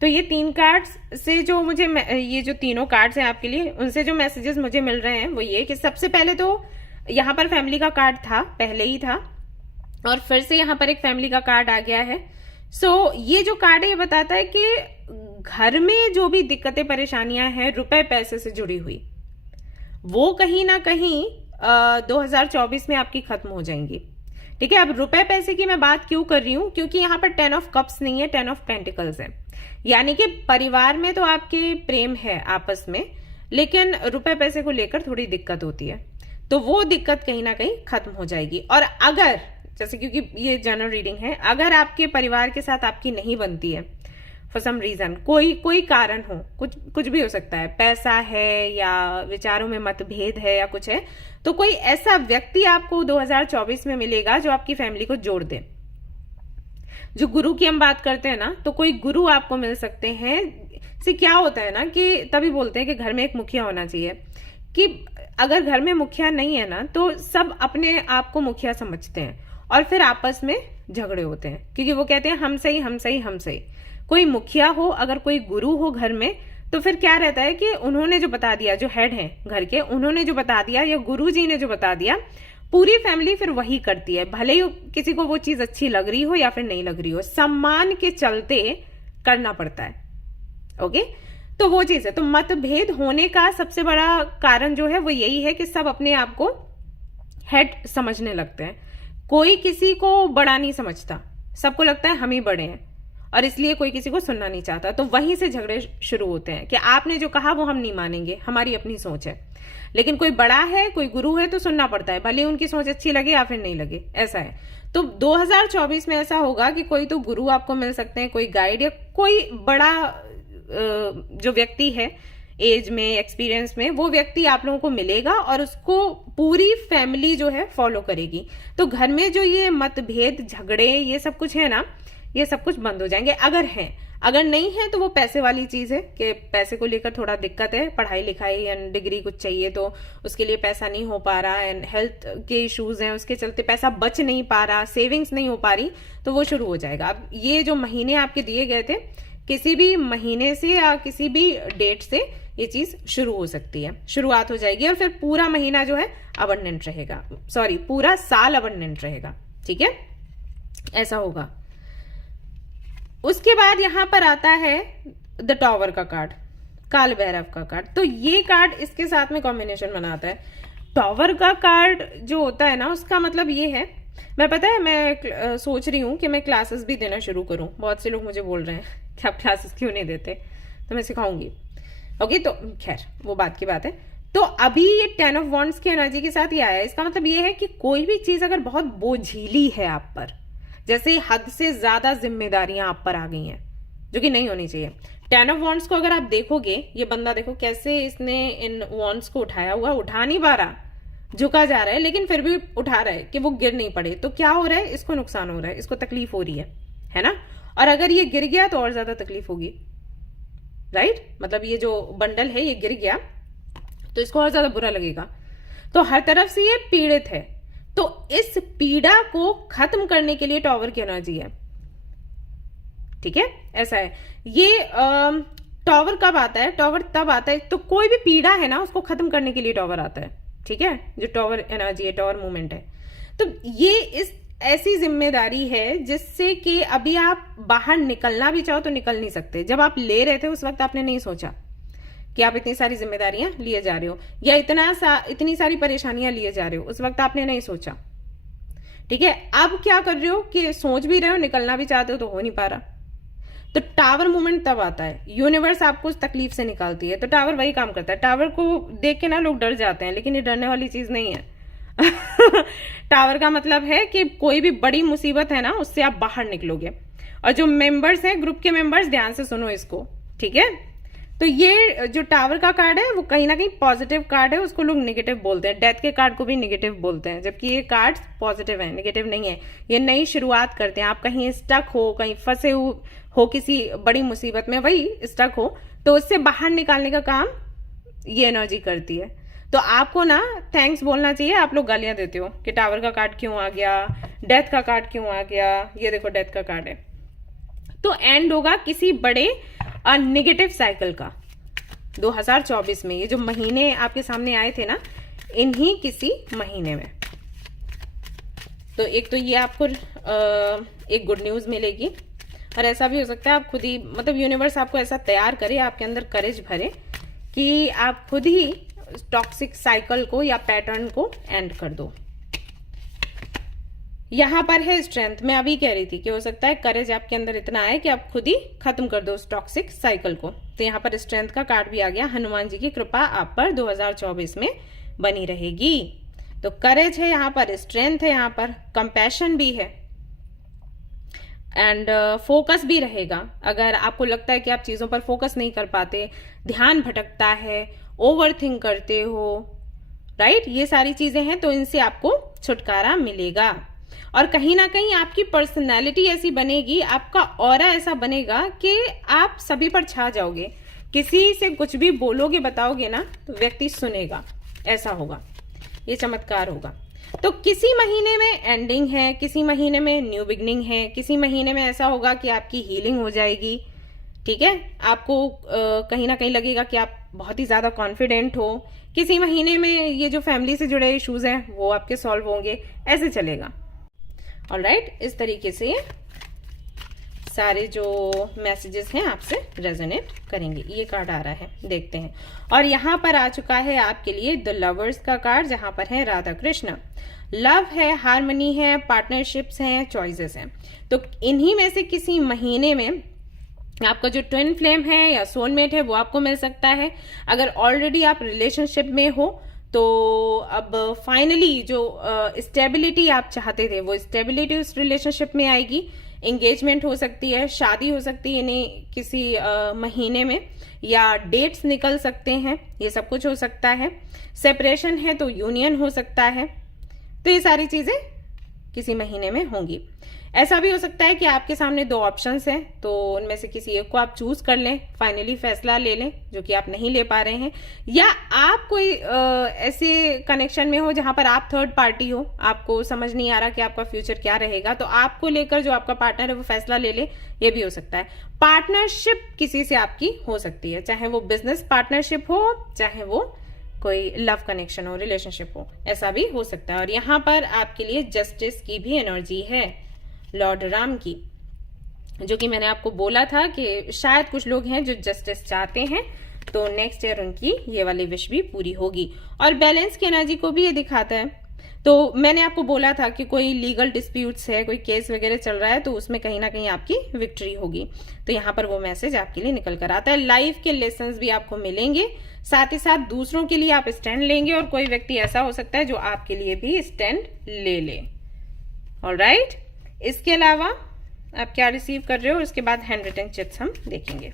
तो ये 3 कार्ड्स से जो मुझे, ये जो तीनों कार्ड्स हैं आपके लिए, उनसे जो मैसेजेस मुझे मिल रहे हैं वो ये कि सबसे पहले तो यहाँ पर फैमिली का कार्ड था, पहले ही था, और फिर से यहाँ पर एक फैमिली का कार्ड आ गया है। सो ये जो कार्ड है ये बताता है कि घर में जो भी दिक्कतें परेशानियां हैं रुपए पैसे से जुड़ी हुई, वो कहीं ना कहीं 2024 में आपकी खत्म हो जाएंगी। ठीक है, अब रुपए पैसे की मैं बात क्यों कर रही हूं, क्योंकि यहाँ पर 10 ऑफ कप्स नहीं है, 10 ऑफ पेंटिकल्स है। यानी कि परिवार में तो आपके प्रेम है आपस में, लेकिन रुपए पैसे को लेकर थोड़ी दिक्कत होती है, तो वो दिक्कत कहीं ना कहीं खत्म हो जाएगी। और अगर, जैसे क्योंकि ये जनरल रीडिंग है, अगर आपके परिवार के साथ आपकी नहीं बनती है फॉर सम रीजन, कोई कारण हो, कुछ भी हो सकता है, पैसा है या विचारों में मतभेद है या कुछ है, तो कोई ऐसा व्यक्ति आपको 2024 में मिलेगा जो आपकी फैमिली को जोड़ दे। जो गुरु की हम बात करते हैं ना, तो कोई गुरु आपको मिल सकते हैं। से क्या होता है ना कि तभी बोलते हैं कि घर में एक मुखिया होना चाहिए, कि अगर घर में मुखिया नहीं है ना तो सब अपने आप को मुखिया समझते हैं और फिर आपस में झगड़े होते हैं, क्योंकि वो कहते हैं हम सही हम सही हम सही। कोई मुखिया हो, अगर कोई गुरु हो घर में, तो फिर क्या रहता है कि उन्होंने जो बता दिया, जो हेड है घर के, उन्होंने जो बता दिया या गुरु जी ने जो बता दिया, पूरी फैमिली फिर वही करती है, भले ही किसी को वो चीज अच्छी लग रही हो या फिर नहीं लग रही हो, सम्मान के चलते करना पड़ता है। ओके, तो वो चीज है। तो मतभेद होने का सबसे बड़ा कारण जो है वो यही है कि सब अपने आप को हेड समझने लगते हैं, कोई किसी को बड़ा नहीं समझता, सबको लगता है हम ही बड़े हैं, और इसलिए कोई किसी को सुनना नहीं चाहता। तो वहीं से झगड़े शुरू होते हैं कि आपने जो कहा वो हम नहीं मानेंगे, हमारी अपनी सोच है। लेकिन कोई बड़ा है, कोई गुरु है, तो सुनना पड़ता है, भले उनकी सोच अच्छी लगे या फिर नहीं लगे, ऐसा है। तो 2024 में ऐसा होगा कि कोई तो गुरु आपको मिल सकते हैं, कोई गाइड या कोई बड़ा जो व्यक्ति है एज में, एक्सपीरियंस में, वो व्यक्ति आप लोगों को मिलेगा और उसको पूरी फैमिली जो है फॉलो करेगी। तो घर में जो ये मतभेद, झगड़े, ये सब कुछ है ना, ये सब कुछ बंद हो जाएंगे, अगर हैं। अगर नहीं है तो वो पैसे वाली चीज है कि पैसे को लेकर थोड़ा दिक्कत है, पढ़ाई लिखाई या डिग्री कुछ चाहिए तो उसके लिए पैसा नहीं हो पा रहा, एंड हेल्थ के इश्यूज हैं उसके चलते पैसा बच नहीं पा रहा, सेविंग्स नहीं हो पा रही, तो वो शुरू हो जाएगा। अब ये जो महीने आपके दिए गए थे, किसी भी महीने से या किसी भी डेट से ये चीज शुरू हो सकती है, शुरुआत हो जाएगी, और फिर पूरा महीना जो है अबंडेंट रहेगा, सॉरी पूरा साल अबंडेंट रहेगा। ठीक है, ऐसा होगा। उसके बाद यहां पर आता है द टावर का कार्ड, काल भैरव का कार्ड। तो ये कार्ड इसके साथ में कॉम्बिनेशन बनाता है। टावर का कार्ड जो होता है ना, उसका मतलब ये है, मैं पता है मैं सोच रही हूँ कि मैं क्लासेस भी देना शुरू करूं। बहुत से लोग मुझे बोल रहे हैं कि आप क्लासेस क्यों नहीं देते, तो मैं सिखाऊंगी। ओके, तो खैर वो बात की बात है। तो अभी ये 10 ऑफ वॉन्ड्स की एनर्जी के साथ ये आया है। इसका मतलब ये है कि कोई भी चीज अगर बहुत बोझीली है आप पर, जैसे हद से ज्यादा जिम्मेदारियां आप पर आ गई हैं जो कि नहीं होनी चाहिए। 10 ऑफ वॉन्ड्स को अगर आप देखोगे, ये बंदा देखो कैसे इसने इन वॉन्ड्स को उठाया हुआ, उठा नहीं पा रहा, झुका जा रहा है, लेकिन फिर भी उठा रहा है कि वो गिर नहीं पड़े। तो क्या हो रहा है, इसको नुकसान हो रहा है, इसको तकलीफ हो रही है ना। और अगर ये गिर गया तो और ज्यादा तकलीफ होगी, राइट। मतलब ये जो बंडल है ये गिर गया तो इसको और ज्यादा बुरा लगेगा। तो हर तरफ से ये पीड़ित है। तो इस पीड़ा को खत्म करने के लिए टावर की एनर्जी है। ठीक है, ऐसा है। ये टावर कब आता है, टावर तब आता है, तो कोई भी पीड़ा है ना उसको खत्म करने के लिए टावर आता है। ठीक है, जो टावर एनर्जी है, टावर मूवमेंट है। तो ये इस ऐसी जिम्मेदारी है जिससे कि अभी आप बाहर निकलना भी चाहो तो निकल नहीं सकते। जब आप ले रहे थे उस वक्त आपने नहीं सोचा कि आप इतनी सारी जिम्मेदारियां लिए जा रहे हो या इतनी सारी परेशानियां लिए जा रहे हो, उस वक्त आपने नहीं सोचा। ठीक है, अब क्या कर रहे हो कि सोच भी रहे हो, निकलना भी चाहते हो तो हो नहीं पा रहा। तो टावर मूवमेंट तब आता है, यूनिवर्स आपको उस तकलीफ से निकालती है। तो टावर वही काम करता है। टावर को देख के ना लोग डर जाते हैं, लेकिन ये डरने वाली चीज नहीं है। टावर का मतलब है कि कोई भी बड़ी मुसीबत है ना, उससे आप बाहर निकलोगे। और जो मेंबर्स हैं, ग्रुप के मेंबर्स, ध्यान से सुनो इसको, ठीक है। तो ये जो टावर का कार्ड है वो कहीं ना कहीं पॉजिटिव कार्ड है, उसको लोग नेगेटिव बोलते हैं। डेथ के कार्ड को भी नेगेटिव बोलते हैं, जबकि ये कार्ड पॉजिटिव है, नेगेटिव नहीं है। ये नई शुरुआत करते हैं। आप कहीं स्टक हो, कहीं फंसे हो किसी बड़ी मुसीबत में, वही स्टक हो, तो उससे बाहर निकालने का काम ये एनर्जी करती है। तो आपको ना थैंक्स बोलना चाहिए। आप लोग गालियां देते हो कि टावर का कार्ड क्यों आ गया, डेथ का कार्ड क्यों आ गया। ये देखो डेथ का कार्ड है। तो एंड होगा किसी बड़े नेगेटिव साइकिल का 2024 में। ये जो महीने आपके सामने आए थे ना, इन्हीं किसी महीने में। तो एक तो ये आपको एक गुड न्यूज मिलेगी, और ऐसा भी हो सकता है आप खुद ही, मतलब यूनिवर्स आपको ऐसा तैयार करे, आपके अंदर करेज भरे कि आप खुद ही टॉक्सिक साइकिल को या पैटर्न को एंड कर दो। यहां पर है स्ट्रेंथ। मैं अभी कह रही थी कि हो सकता है करेज आपके अंदर इतना आए कि आप खुद ही खत्म कर दो उस टॉक्सिक साइकिल को। तो यहाँ पर स्ट्रेंथ का कार्ड भी आ गया। हनुमान जी की कृपा आप पर 2024 में बनी रहेगी। तो करेज है यहाँ पर, स्ट्रेंथ है यहाँ पर, कंपैशन भी है, एंड फोकस भी रहेगा। अगर आपको लगता है कि आप चीजों पर फोकस नहीं कर पाते, ध्यान भटकता है, ओवर थिंक करते हो, राइट, ये सारी चीजें हैं, तो इनसे आपको छुटकारा मिलेगा। और कहीं ना कहीं आपकी पर्सनैलिटी ऐसी बनेगी, आपका ऑरा ऐसा बनेगा कि आप सभी पर छा जाओगे। किसी से कुछ भी बोलोगे, बताओगे ना, तो व्यक्ति सुनेगा। ऐसा होगा, ये चमत्कार होगा। तो किसी महीने में एंडिंग है, किसी महीने में न्यू बिगनिंग है, किसी महीने में ऐसा होगा कि आपकी हीलिंग हो जाएगी। ठीक है, आपको कहीं ना कहीं लगेगा कि आप बहुत ही ज्यादा कॉन्फिडेंट हो। किसी महीने में ये जो फैमिली से जुड़े इश्यूज हैं वो आपके सॉल्व होंगे। ऐसे चलेगा। ऑलराइट, इस तरीके से सारे जो मैसेजेस हैं आपसे रेजोनेट करेंगे। ये कार्ड आ रहा है, देखते हैं। और यहाँ पर आ चुका है आपके लिए द लवर्स का कार्ड, जहां पर है राधा कृष्ण। लव है, हार्मनी है, पार्टनरशिप्स हैं, चॉइसेस हैं। तो इन्हीं में से किसी महीने में आपका जो ट्विन फ्लेम है या सोलमेट है वो आपको मिल सकता है। अगर ऑलरेडी आप रिलेशनशिप में हो तो अब फाइनली जो स्टेबिलिटी आप चाहते थे वो स्टेबिलिटी उस रिलेशनशिप में आएगी। एंगेजमेंट हो सकती है, शादी हो सकती है इन्हें किसी महीने में, या डेट्स निकल सकते हैं, ये सब कुछ हो सकता है। सेपरेशन है तो यूनियन हो सकता है। तो ये सारी चीजें किसी महीने में होंगी। ऐसा भी हो सकता है कि आपके सामने दो ऑप्शंस हैं, तो उनमें से किसी एक को आप चूज कर लें, फाइनली फैसला ले लें जो कि आप नहीं ले पा रहे हैं, या आप कोई ऐसे कनेक्शन में हो जहां पर आप थर्ड पार्टी हो, आपको समझ नहीं आ रहा कि आपका फ्यूचर क्या रहेगा, तो आपको लेकर जो आपका पार्टनर है वो फैसला ले ले। ये भी हो सकता है। पार्टनरशिप किसी से आपकी हो सकती है, चाहे वो बिजनेस पार्टनरशिप हो, चाहे वो कोई लव कनेक्शन हो, रिलेशनशिप हो, ऐसा भी हो सकता है। और यहाँ पर आपके लिए जस्टिस की भी एनर्जी है, लॉर्ड राम की, जो कि मैंने आपको बोला था कि शायद कुछ लोग हैं जो जस्टिस चाहते हैं, तो नेक्स्ट ईयर उनकी ये वाली विश भी पूरी होगी। और बैलेंस की एनर्जी को भी ये दिखाता है। तो मैंने आपको बोला था कि कोई लीगल डिस्प्यूट्स है, कोई केस वगैरह चल रहा है, तो उसमें कहीं ना कहीं आपकी विक्ट्री होगी। तो यहाँ पर वो मैसेज आपके लिए निकल कर आता है। लाइफ के लेसन्स भी आपको मिलेंगे, साथ ही साथ दूसरों के लिए आप स्टैंड लेंगे, और कोई व्यक्ति ऐसा हो सकता है जो आपके लिए भी स्टैंड ले ले। ऑलराइट, इसके अलावा आप क्या रिसीव कर रहे हो, उसके बाद हैंड रिटन चिट्स हम देखेंगे।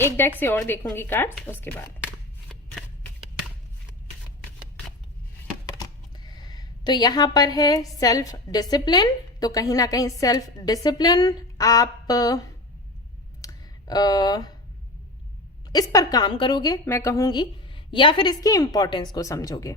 एक डेक से और देखूंगी कार्ड्स, उसके बाद। तो यहां पर है सेल्फ डिसिप्लिन। तो कहीं ना कहीं सेल्फ डिसिप्लिन आप इस पर काम करोगे, मैं कहूंगी, या फिर इसकी इंपॉर्टेंस को समझोगे।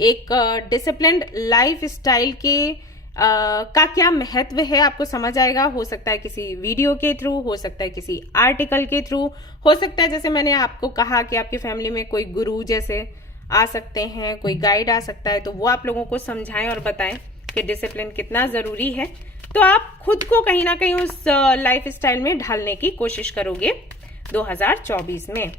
एक डिसिप्लिन्ड लाइफ स्टाइल के का क्या महत्व है आपको समझ आएगा। हो सकता है किसी वीडियो के थ्रू, हो सकता है किसी आर्टिकल के थ्रू, हो सकता है जैसे मैंने आपको कहा कि आपकी फैमिली में कोई गुरु जैसे आ सकते हैं, कोई गाइड आ सकता है, तो वो आप लोगों को समझाएं और बताएं कि डिसिप्लिन कितना जरूरी है। तो आप खुद को कहीं ना कहीं उस लाइफ स्टाइल में ढालने की कोशिश करोगे। 2024 में,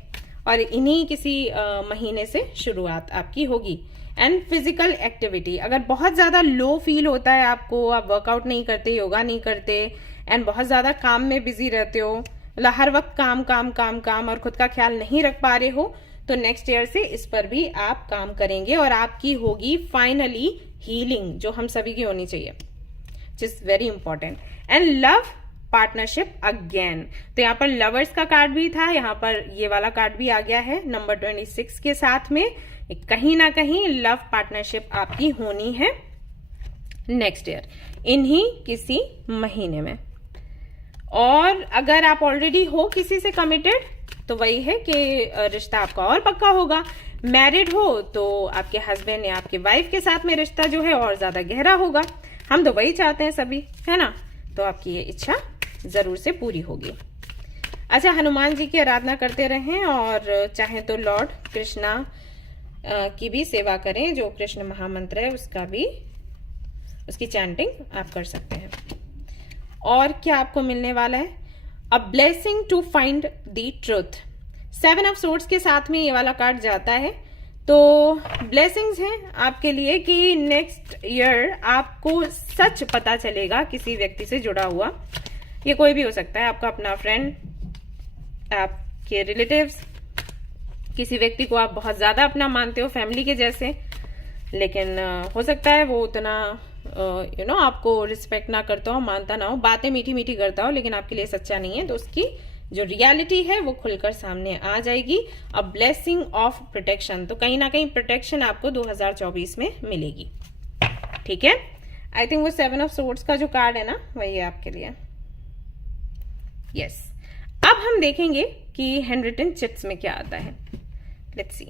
और इन्हीं किसी महीने से शुरुआत आपकी होगी। एंड फिजिकल एक्टिविटी, अगर बहुत ज्यादा लो फील होता है आपको, आप वर्कआउट नहीं करते, योगा नहीं करते, एंड बहुत ज्यादा काम में बिजी रहते हो, मतलब हर वक्त काम काम काम काम और खुद का ख्याल नहीं रख पा रहे हो, तो नेक्स्ट ईयर से इस पर भी आप काम करेंगे और आपकी होगी फाइनली हीलिंग, जो हम सभी की होनी चाहिए, which is very important. And love partnership again, तो यहाँ पर लवर्स का कार्ड भी था, यहाँ पर ये वाला कार्ड भी आ गया है नंबर 26 के साथ में। कहीं ना कहीं लव पार्टनरशिप आपकी होनी है नेक्स्ट ईयर, इन्हीं किसी महीने में। और अगर आप ऑलरेडी हो किसी से कमिटेड, तो वही है कि रिश्ता आपका और पक्का होगा। मैरिड हो तो आपके हस्बैंड या आपके वाइफ के साथ में रिश्ता जो है और ज्यादा गहरा होगा। हम तो वही चाहते हैं सभी, है ना? तो आपकी ये इच्छा जरूर से पूरी होगी। अच्छा, हनुमान जी की आराधना करते रहें और चाहे तो लॉर्ड कृष्णा की भी सेवा करें, जो कृष्ण महामंत्र है उसका भी, उसकी चैंटिंग आप कर सकते हैं। और क्या आपको मिलने वाला है? A blessing to find the truth. 7 of swords के साथ में ये वाला कार्ड जाता है, तो ब्लेसिंग्स हैं आपके लिए कि नेक्स्ट ईयर आपको सच पता चलेगा किसी व्यक्ति से जुड़ा हुआ। ये कोई भी हो सकता है, आपका अपना फ्रेंड, आपके रिलेटिव्स, किसी व्यक्ति को आप बहुत ज्यादा अपना मानते हो, फैमिली के जैसे, लेकिन हो सकता है वो उतना आपको रिस्पेक्ट ना करता हो, मानता ना हो, बातें मीठी मीठी करता हो, लेकिन आपके लिए सच्चा नहीं है। तो उसकी जो रियलिटी है वो खुलकर सामने आ जाएगी। अ ब्लेसिंग ऑफ प्रोटेक्शन, तो कहीं ना कहीं प्रोटेक्शन आपको 2024 में मिलेगी। ठीक है, आई थिंक वो 7 ऑफ सोर्ड्स का जो कार्ड है ना, वही है आपके लिए। यस, अब हम देखेंगे कि हैंडरिटन चिट्स में क्या आता है। लेट्स सी,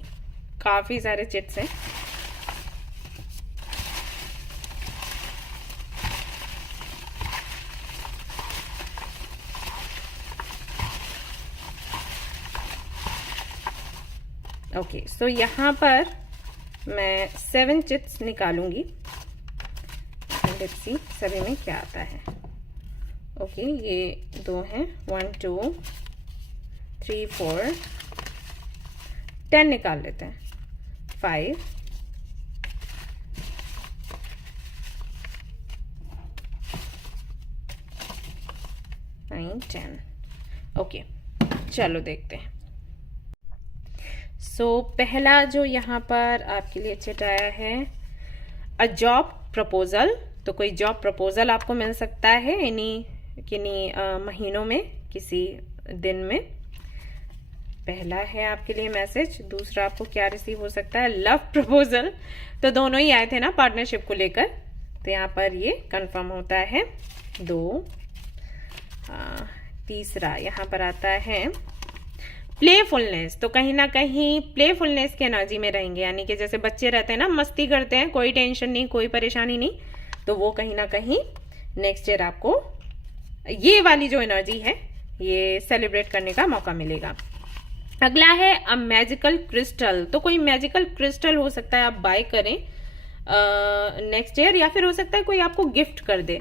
काफी सारे चिट्स हैं। ओके, सो यहां पर मैं 7 चिट्स निकालूंगी। लेट्स सी सभी में क्या आता है। ओके, ये 2 हैं, 1 2 3 4 10 निकाल लेते हैं, 5 9 10। ओके, चलो देखते हैं। सो पहला जो यहाँ पर आपके लिए चिट आया है, अ जॉब प्रपोजल। तो कोई जॉब प्रपोजल आपको मिल सकता है किन्हीं महीनों में, किसी दिन में। पहला है आपके लिए मैसेज। दूसरा आपको क्या रिसीव हो सकता है? Love proposal. तो दोनों ही आए थे ना पार्टनरशिप को लेकर, तो यहाँ पर ये कंफर्म होता है। 2 तीसरा यहाँ पर आता है प्लेफुलनेस। तो कहीं ना कहीं प्लेफुलनेस की एनर्जी में रहेंगे, यानी कि जैसे बच्चे रहते हैं ना, मस्ती करते हैं, कोई टेंशन नहीं, कोई परेशानी नहीं, तो वो कहीं ना कहीं नेक्स्ट ईयर आपको ये वाली जो एनर्जी है ये सेलिब्रेट करने का मौका मिलेगा। अगला है अ मैजिकल क्रिस्टल। तो कोई मैजिकल क्रिस्टल हो सकता है आप बाय करें नेक्स्ट ईयर, या फिर हो सकता है कोई आपको गिफ्ट कर दे।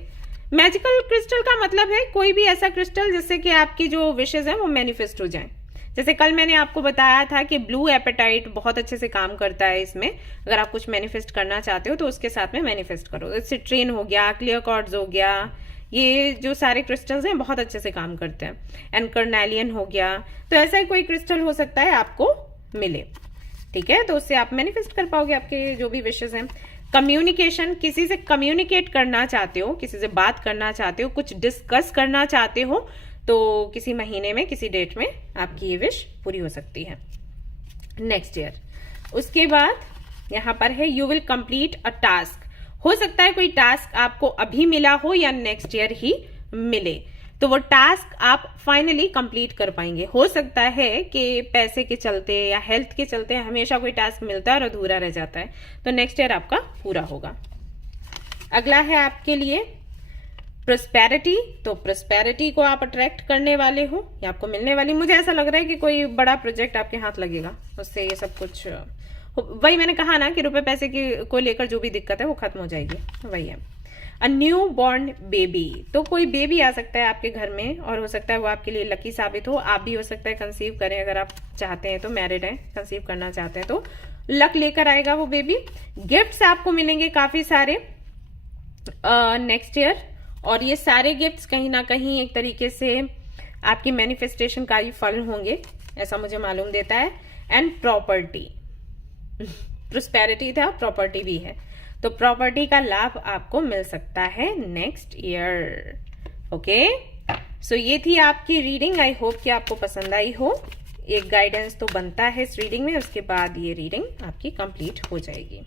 मैजिकल क्रिस्टल का मतलब है कोई भी ऐसा क्रिस्टल जिससे कि आपकी जो विशेज है वो मैनिफेस्ट हो जाए। जैसे कल मैंने आपको बताया था कि ब्लू एपेटाइट बहुत अच्छे से काम करता है इसमें। अगर आप कुछ मैनिफेस्ट करना चाहते हो तो उसके साथ में मैनिफेस्ट करो। सिट्रीन हो गया, क्लियर क्वार्ट्ज हो गया, ये जो सारे क्रिस्टल्स हैं बहुत अच्छे से काम करते हैं। एंड कर्नेलियन हो गया, तो ऐसा ही कोई क्रिस्टल हो सकता है आपको मिले, ठीक है? तो उससे आप मैनिफेस्ट कर पाओगे आपके जो भी विशेष हैं। कम्युनिकेशन, किसी से कम्युनिकेट करना चाहते हो, किसी से बात करना चाहते हो, कुछ डिस्कस करना चाहते हो, तो किसी महीने में, किसी डेट में आपकी ये विश पूरी हो सकती है नेक्स्ट ईयर। उसके बाद यहाँ पर है you will complete a task. हो सकता है कोई टास्क आपको अभी मिला हो या नेक्स्ट ईयर ही मिले, तो वो टास्क आप फाइनली कंप्लीट कर पाएंगे। हो सकता है कि पैसे के चलते या हेल्थ के चलते हमेशा कोई टास्क मिलता है और अधूरा रह जाता है, तो नेक्स्ट ईयर आपका पूरा होगा। अगला है आपके लिए प्रोस्पेरिटी। तो प्रोस्पेरिटी को आप अट्रैक्ट करने वाले हो या आपको मिलने वाली, मुझे ऐसा लग रहा है कि कोई बड़ा प्रोजेक्ट आपके हाथ लगेगा, उससे ये सब कुछ, वही मैंने कहा ना कि रुपए पैसे की को लेकर जो भी दिक्कत है वो खत्म हो जाएगी, वही है। अ न्यू बॉर्न बेबी, तो कोई बेबी आ सकता है आपके घर में और हो सकता है वो आपके लिए लकी साबित हो। आप भी हो सकता है कंसीव करें, अगर आप चाहते हैं तो, मैरिड है, कंसीव करना चाहते हैं तो लक लेकर आएगा वो बेबी। गिफ्ट्स आपको मिलेंगे काफी सारे नेक्स्ट ईयर, और ये सारे गिफ्ट्स कहीं ना कहीं एक तरीके से आपकी मैनिफेस्टेशन का ही फल होंगे, ऐसा मुझे मालूम देता है। एंड प्रॉपर्टी, प्रोस्पेरिटी था, प्रॉपर्टी भी है, तो प्रॉपर्टी का लाभ आपको मिल सकता है नेक्स्ट ईयर। ओके, सो ये थी आपकी रीडिंग। आई होप कि आपको पसंद आई हो। एक गाइडेंस तो बनता है इस रीडिंग में, उसके बाद ये रीडिंग आपकी कंप्लीट हो जाएगी।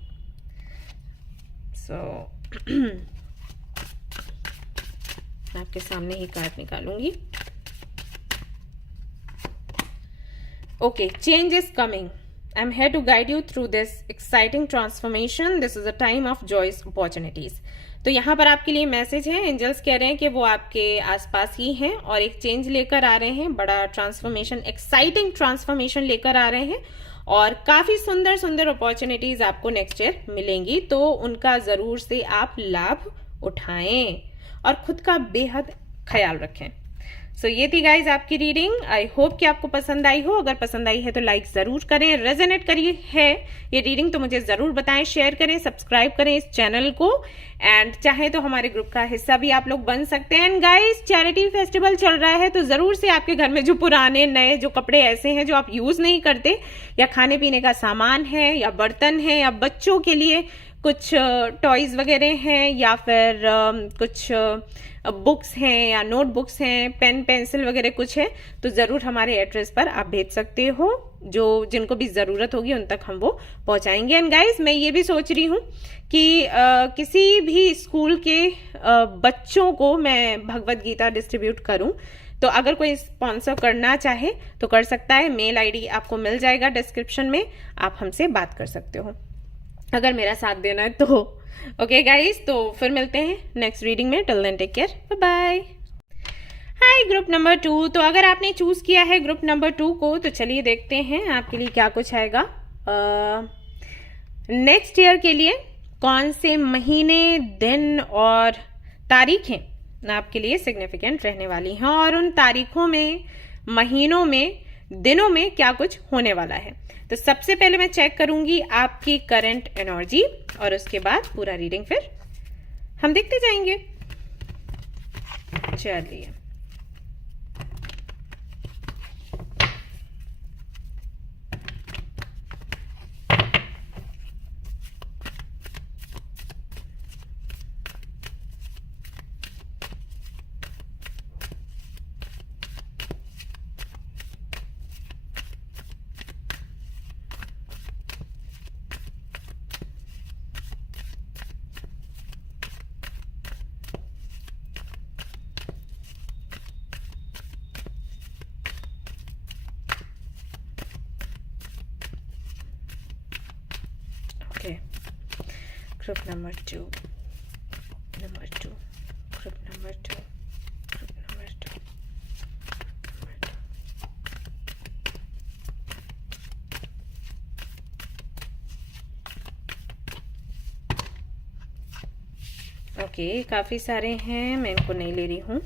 सो आपके सामने ही कार्ड निकालूंगी। Okay, change is coming. I'm here to guide you through this exciting transformation. This is a time of joyous opportunities. तो यहाँ पर आपके लिए मैसेज है, एंजल्स कह रहे हैं कि वो आपके आसपास ही हैं और एक चेंज लेकर आ रहे हैं, बड़ा ट्रांसफॉर्मेशन, एक्साइटिंग ट्रांसफॉर्मेशन लेकर आ रहे हैं और काफी सुंदर सुंदर अपॉर्चुनिटीज आपको नेक्स्ट ईयर मिलेंगी, तो उनका जरूर से आप लाभ उठाएं और खुद का बेहद ख्याल रखें। सो ये थी गाइज आपकी रीडिंग। आई होप कि आपको पसंद आई हो। अगर पसंद आई है तो लाइक जरूर करें, रेजोनेट करिए है ये रीडिंग तो मुझे जरूर बताएं, शेयर करें, सब्सक्राइब करें इस चैनल को, एंड चाहे तो हमारे ग्रुप का हिस्सा भी आप लोग बन सकते हैं। एंड गाइज, चैरिटी फेस्टिवल चल रहा है तो जरूर से आपके घर में जो पुराने नए जो कपड़े ऐसे हैं जो आप यूज नहीं करते, या खाने पीने का सामान है, या बर्तन है, या बच्चों के लिए कुछ टॉयज वगैरह हैं, या फिर कुछ बुक्स हैं या नोटबुक्स हैं, पेन पेंसिल वगैरह कुछ है, तो ज़रूर हमारे एड्रेस पर आप भेज सकते हो। जो जिनको भी ज़रूरत होगी उन तक हम वो पहुंचाएंगे। एंड गाइस, मैं ये भी सोच रही हूँ कि किसी भी स्कूल के बच्चों को मैं भगवत गीता डिस्ट्रीब्यूट करूँ, तो अगर कोई स्पॉन्सर करना चाहे तो कर सकता है। मेल आईडी आपको मिल जाएगा डिस्क्रिप्शन में, आप हमसे बात कर सकते हो अगर मेरा साथ देना है तो। ओके गाइस, तो फिर मिलते हैं नेक्स्ट रीडिंग में। Till then take care, bye bye. Hi group number 2, तो अगर आपने चूज किया है ग्रुप नंबर 2 को, तो चलिए देखते हैं आपके लिए क्या कुछ आएगा नेक्स्ट ईयर के लिए। कौन से महीने, दिन और तारीखें आपके लिए सिग्निफिकेंट रहने वाली हैं, और उन तारीखों में, महीनों में, दिनों में क्या कुछ होने वाला है। तो सबसे पहले मैं चेक करूंगी आपकी करंट एनर्जी और उसके बाद पूरा रीडिंग फिर हम देखते जाएंगे। चलिए, okay, group number 2, group number 2, group number 2, group number 2, okay, काफी सारे हैं, मैं इनको नहीं ले रही हूँ।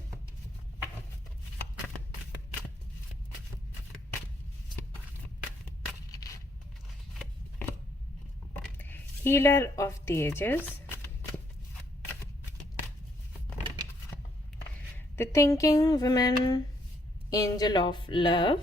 Healer of the Ages, the Thinking Woman, Angel of Love,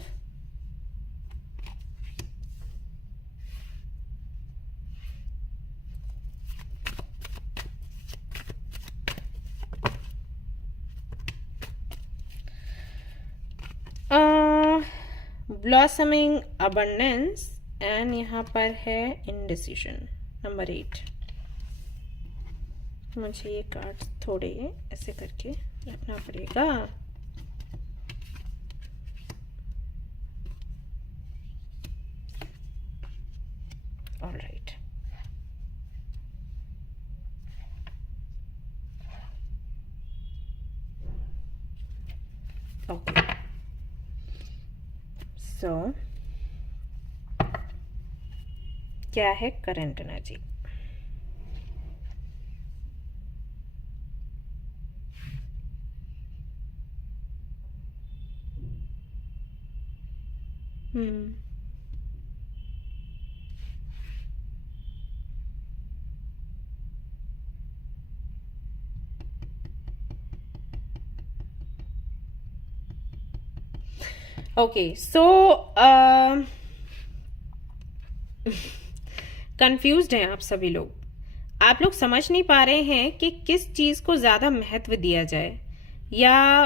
Blossoming Abundance, and यहाँ पर है Indecision नंबर 8। मुझे ये कार्ड थोड़े ऐसे करके रखना पड़ेगा। ऑलराइट, ओके, सो क्या है करंट एनर्जी। हम्म। ओके, सो कंफ्यूज्ड हैं आप सभी लोग। आप लोग समझ नहीं पा रहे हैं कि किस चीज को ज्यादा महत्व दिया जाए, या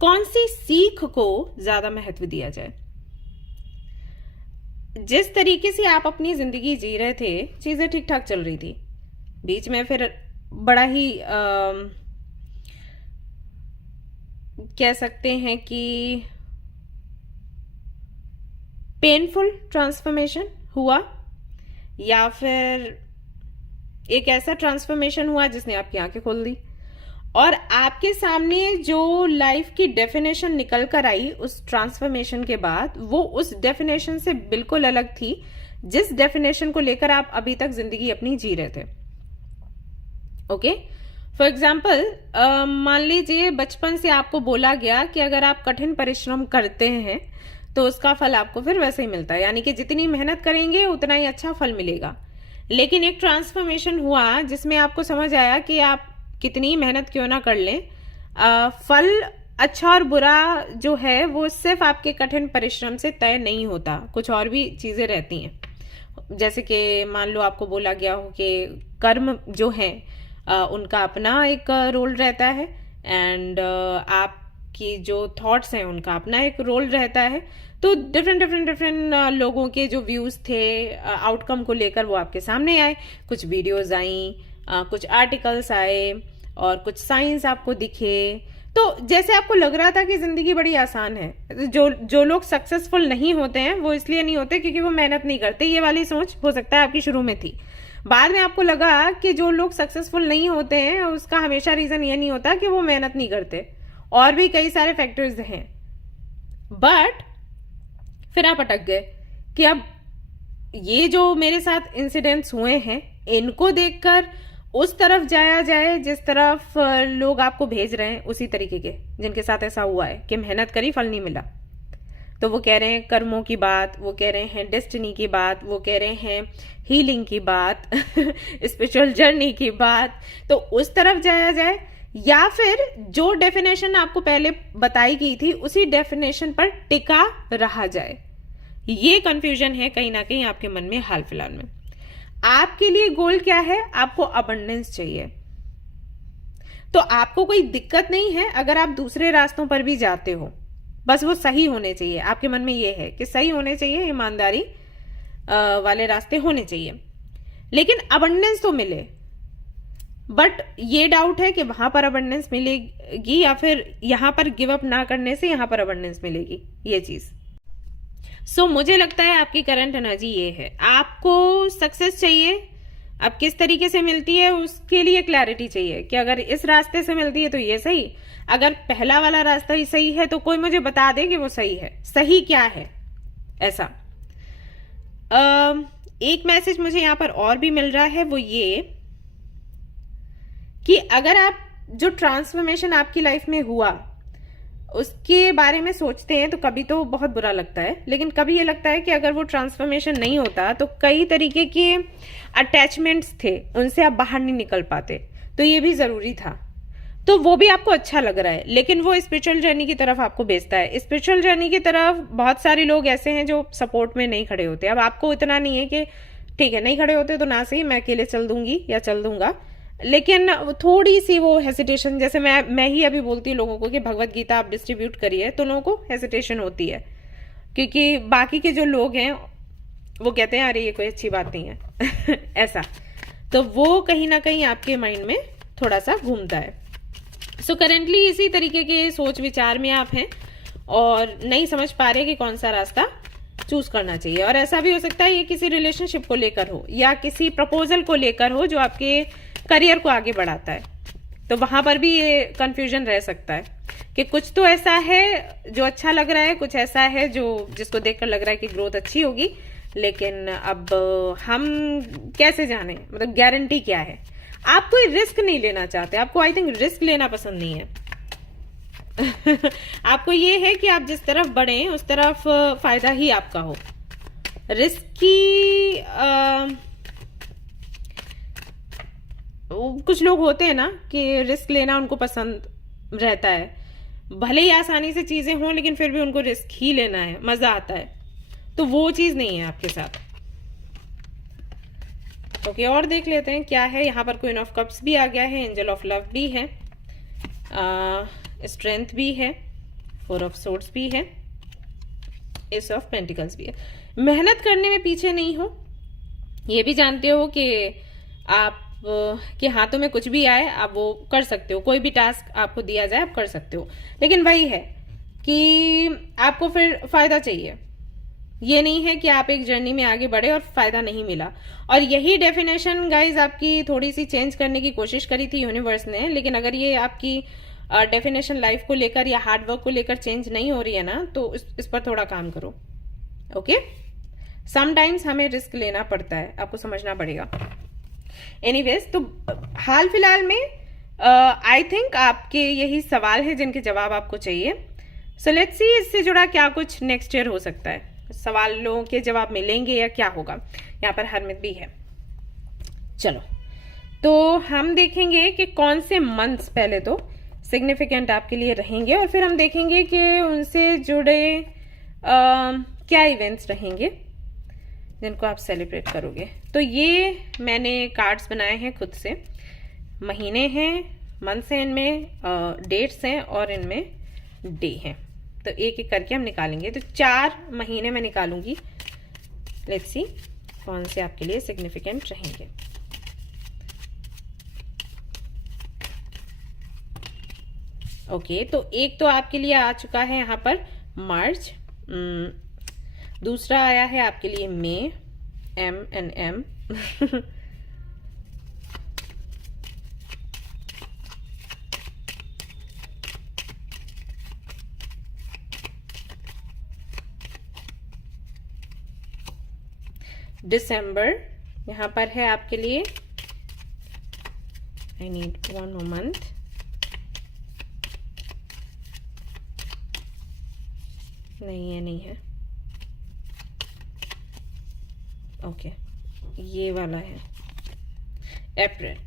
कौन सी सीख को ज्यादा महत्व दिया जाए। जिस तरीके से आप अपनी जिंदगी जी रहे थे, चीजें ठीक ठाक चल रही थी, बीच में फिर बड़ा ही कह सकते हैं कि पेनफुल ट्रांसफॉर्मेशन हुआ, या फिर एक ऐसा ट्रांसफॉर्मेशन हुआ जिसने आपकी आंखें खोल दी, और आपके सामने जो लाइफ की डेफिनेशन निकल कर आई उस ट्रांसफॉर्मेशन के बाद, वो उस डेफिनेशन से बिल्कुल अलग थी जिस डेफिनेशन को लेकर आप अभी तक जिंदगी अपनी जी रहे थे। ओके, फॉर एग्जाम्पल, मान लीजिए बचपन से आपको बोला गया कि अगर आप कठिन परिश्रम करते हैं तो उसका फल आपको फिर वैसे ही मिलता है, यानी कि जितनी मेहनत करेंगे उतना ही अच्छा फल मिलेगा। लेकिन एक ट्रांसफॉर्मेशन हुआ जिसमें आपको समझ आया कि आप कितनी मेहनत क्यों ना कर लें, फल अच्छा और बुरा जो है वो सिर्फ आपके कठिन परिश्रम से तय नहीं होता, कुछ और भी चीजें रहती हैं। जैसे कि मान लो आपको बोला गया हो कि कर्म जो है उनका अपना एक रोल रहता है, एंड आपकी जो थॉट्स हैं उनका अपना एक रोल रहता है। तो डिफरेंट लोगों के जो व्यूज थे आउटकम को लेकर वो आपके सामने आए, कुछ वीडियोज आई, कुछ आर्टिकल्स आए, और कुछ साइंस आपको दिखे। तो जैसे आपको लग रहा था कि जिंदगी बड़ी आसान है। जो लोग सक्सेसफुल नहीं होते हैं वो इसलिए नहीं होते क्योंकि वो मेहनत नहीं करते, ये वाली सोच हो सकता है आपकी शुरू में थी। बाद में आपको लगा कि जो लोग सक्सेसफुल नहीं होते हैं उसका हमेशा रीजन ये नहीं होता कि वो मेहनत नहीं करते, और भी कई सारे फैक्टर्स हैं। बट फिर आप अटक गए कि अब ये जो मेरे साथ इंसिडेंट्स हुए हैं इनको देखकर उस तरफ जाया जाए जिस तरफ लोग आपको भेज रहे हैं, उसी तरीके के जिनके साथ ऐसा हुआ है कि मेहनत करी फल नहीं मिला। तो वो कह रहे हैं कर्मों की बात, वो कह रहे हैं डेस्टिनी की बात, वो कह रहे हैं हीलिंग की बात स्पिरिचुअल जर्नी की बात। तो उस तरफ जाया जाए, या फिर जो डेफिनेशन आपको पहले बताई गई थी उसी डेफिनेशन पर टिका रहा जाए। ये कंफ्यूजन है कहीं ना कहीं आपके मन में हाल फिलहाल में। आपके लिए गोल क्या है? आपको अबंडेंस चाहिए। तो आपको कोई दिक्कत नहीं है अगर आप दूसरे रास्तों पर भी जाते हो, बस वो सही होने चाहिए। आपके मन में ये है कि सही होने चाहिए, ईमानदारी वाले रास्ते होने चाहिए, लेकिन अबंडेंस तो मिले। बट ये डाउट है कि वहां पर अबंडेंस मिलेगी या फिर यहां पर गिव अप ना करने से यहां पर अबंडेंस मिलेगी, ये चीज। सो मुझे लगता है आपकी करंट एनर्जी ये है, आपको सक्सेस चाहिए। अब किस तरीके से मिलती है उसके लिए क्लैरिटी चाहिए कि अगर इस रास्ते से मिलती है तो ये सही, अगर पहला वाला रास्ता ही सही है तो कोई मुझे बता दे कि वो सही है। सही क्या है ऐसा। एक मैसेज मुझे यहां पर और भी मिल रहा है, वो ये कि अगर आप जो ट्रांसफॉर्मेशन आपकी लाइफ में हुआ उसके बारे में सोचते हैं तो कभी तो बहुत बुरा लगता है, लेकिन कभी ये लगता है कि अगर वो ट्रांसफॉर्मेशन नहीं होता तो कई तरीके के अटैचमेंट्स थे उनसे आप बाहर नहीं निकल पाते, तो ये भी जरूरी था। तो वो भी आपको अच्छा लग रहा है, लेकिन वो स्पिरिचुअल जर्नी की तरफ आपको भेजता है। स्पिरिचुअल जर्नी की तरफ बहुत सारे लोग ऐसे हैं जो सपोर्ट में नहीं खड़े होते। अब आपको इतना नहीं है कि ठीक है नहीं खड़े होते तो ना सही, मैं अकेले चल दूंगी या चल दूंगा, लेकिन थोड़ी सी वो हेसिटेशन, जैसे मैं ही अभी बोलती हूँ लोगों को कि भगवत गीता आप डिस्ट्रीब्यूट करिए, तो लोगों को हेसिटेशन होती है क्योंकि बाकी के जो लोग हैं वो कहते हैं अरे ये कोई अच्छी बात नहीं है ऐसा। तो वो कहीं ना कहीं आपके माइंड में थोड़ा सा घूमता है। सो करेंटली इसी तरीके के सोच विचार में आप हैं और नहीं समझ पा रहे कि कौन सा रास्ता चूज करना चाहिए। और ऐसा भी हो सकता है ये किसी रिलेशनशिप को लेकर हो या किसी प्रपोजल को लेकर हो जो आपके करियर को आगे बढ़ाता है। तो वहां पर भी ये कंफ्यूजन रह सकता है कि कुछ तो ऐसा है जो अच्छा लग रहा है, कुछ ऐसा है जो जिसको देखकर लग रहा है कि ग्रोथ अच्छी होगी, लेकिन अब हम कैसे जाने, मतलब गारंटी क्या है। आप कोई रिस्क नहीं लेना चाहते, आपको आई थिंक रिस्क लेना पसंद नहीं है। आपको ये है कि आप जिस तरफ बढ़े उस तरफ फायदा ही आपका हो। रिस्क की कुछ लोग होते हैं ना कि रिस्क लेना उनको पसंद रहता है, भले ही आसानी से चीजें हों लेकिन फिर भी उनको रिस्क ही लेना है, मजा आता है। तो वो चीज नहीं है आपके साथ। ओके, और देख लेते हैं क्या है। यहाँ पर क्वीन ऑफ कप्स भी आ गया है, एंजल ऑफ लव भी है, स्ट्रेंथ भी है, फोर ऑफ सोर्ड्स भी है, एस ऑफ पेंटिकल्स भी है। मेहनत करने में पीछे नहीं हो, ये भी जानते हो कि आप के हाथों में कुछ भी आए आप वो कर सकते हो, कोई भी टास्क आपको दिया जाए आप कर सकते हो, लेकिन वही है कि आपको फिर फायदा चाहिए। ये नहीं है कि आप एक जर्नी में आगे बढ़े और फायदा नहीं मिला। और यही डेफिनेशन गाइज आपकी थोड़ी सी चेंज करने की कोशिश करी थी यूनिवर्स ने, लेकिन अगर ये आपकी डेफिनेशन लाइफ को लेकर या हार्ड वर्क को लेकर चेंज नहीं हो रही है ना, तो इस पर थोड़ा काम करो। ओके, समटाइम्स हमें रिस्क लेना पड़ता है, आपको समझना पड़ेगा। एनीवेज, तो हाल फिलहाल में आई थिंक आपके यही सवाल है जिनके जवाब आपको चाहिए। सो लेट्स सी इससे जुड़ा क्या कुछ नेक्स्ट ईयर हो सकता है, सवालों के जवाब मिलेंगे या क्या होगा। यहाँ पर हरमित भी है। चलो, तो हम देखेंगे कि कौन से मंथ्स पहले तो सिग्निफिकेंट आपके लिए रहेंगे, और फिर हम देखेंगे कि उनसे जुड़े क्या इवेंट्स रहेंगे जिनको आप सेलिब्रेट करोगे। तो ये मैंने कार्ड्स बनाए हैं खुद से, महीने हैं, मंथ्स हैं, इनमें डेट्स हैं और इनमें डे हैं। तो एक एक करके हम निकालेंगे। तो 4 महीने में निकालूंगी। लेट्स सी कौन से आपके लिए सिग्निफिकेंट रहेंगे। ओके, तो एक तो आपके लिए आ चुका है यहाँ पर मार्च, दूसरा आया है आपके लिए मई, M। दिसंबर यहाँ पर है आपके लिए, आई नीड 1 more month। नहीं, ये नहीं है। ओके, ये वाला है अप्रैल।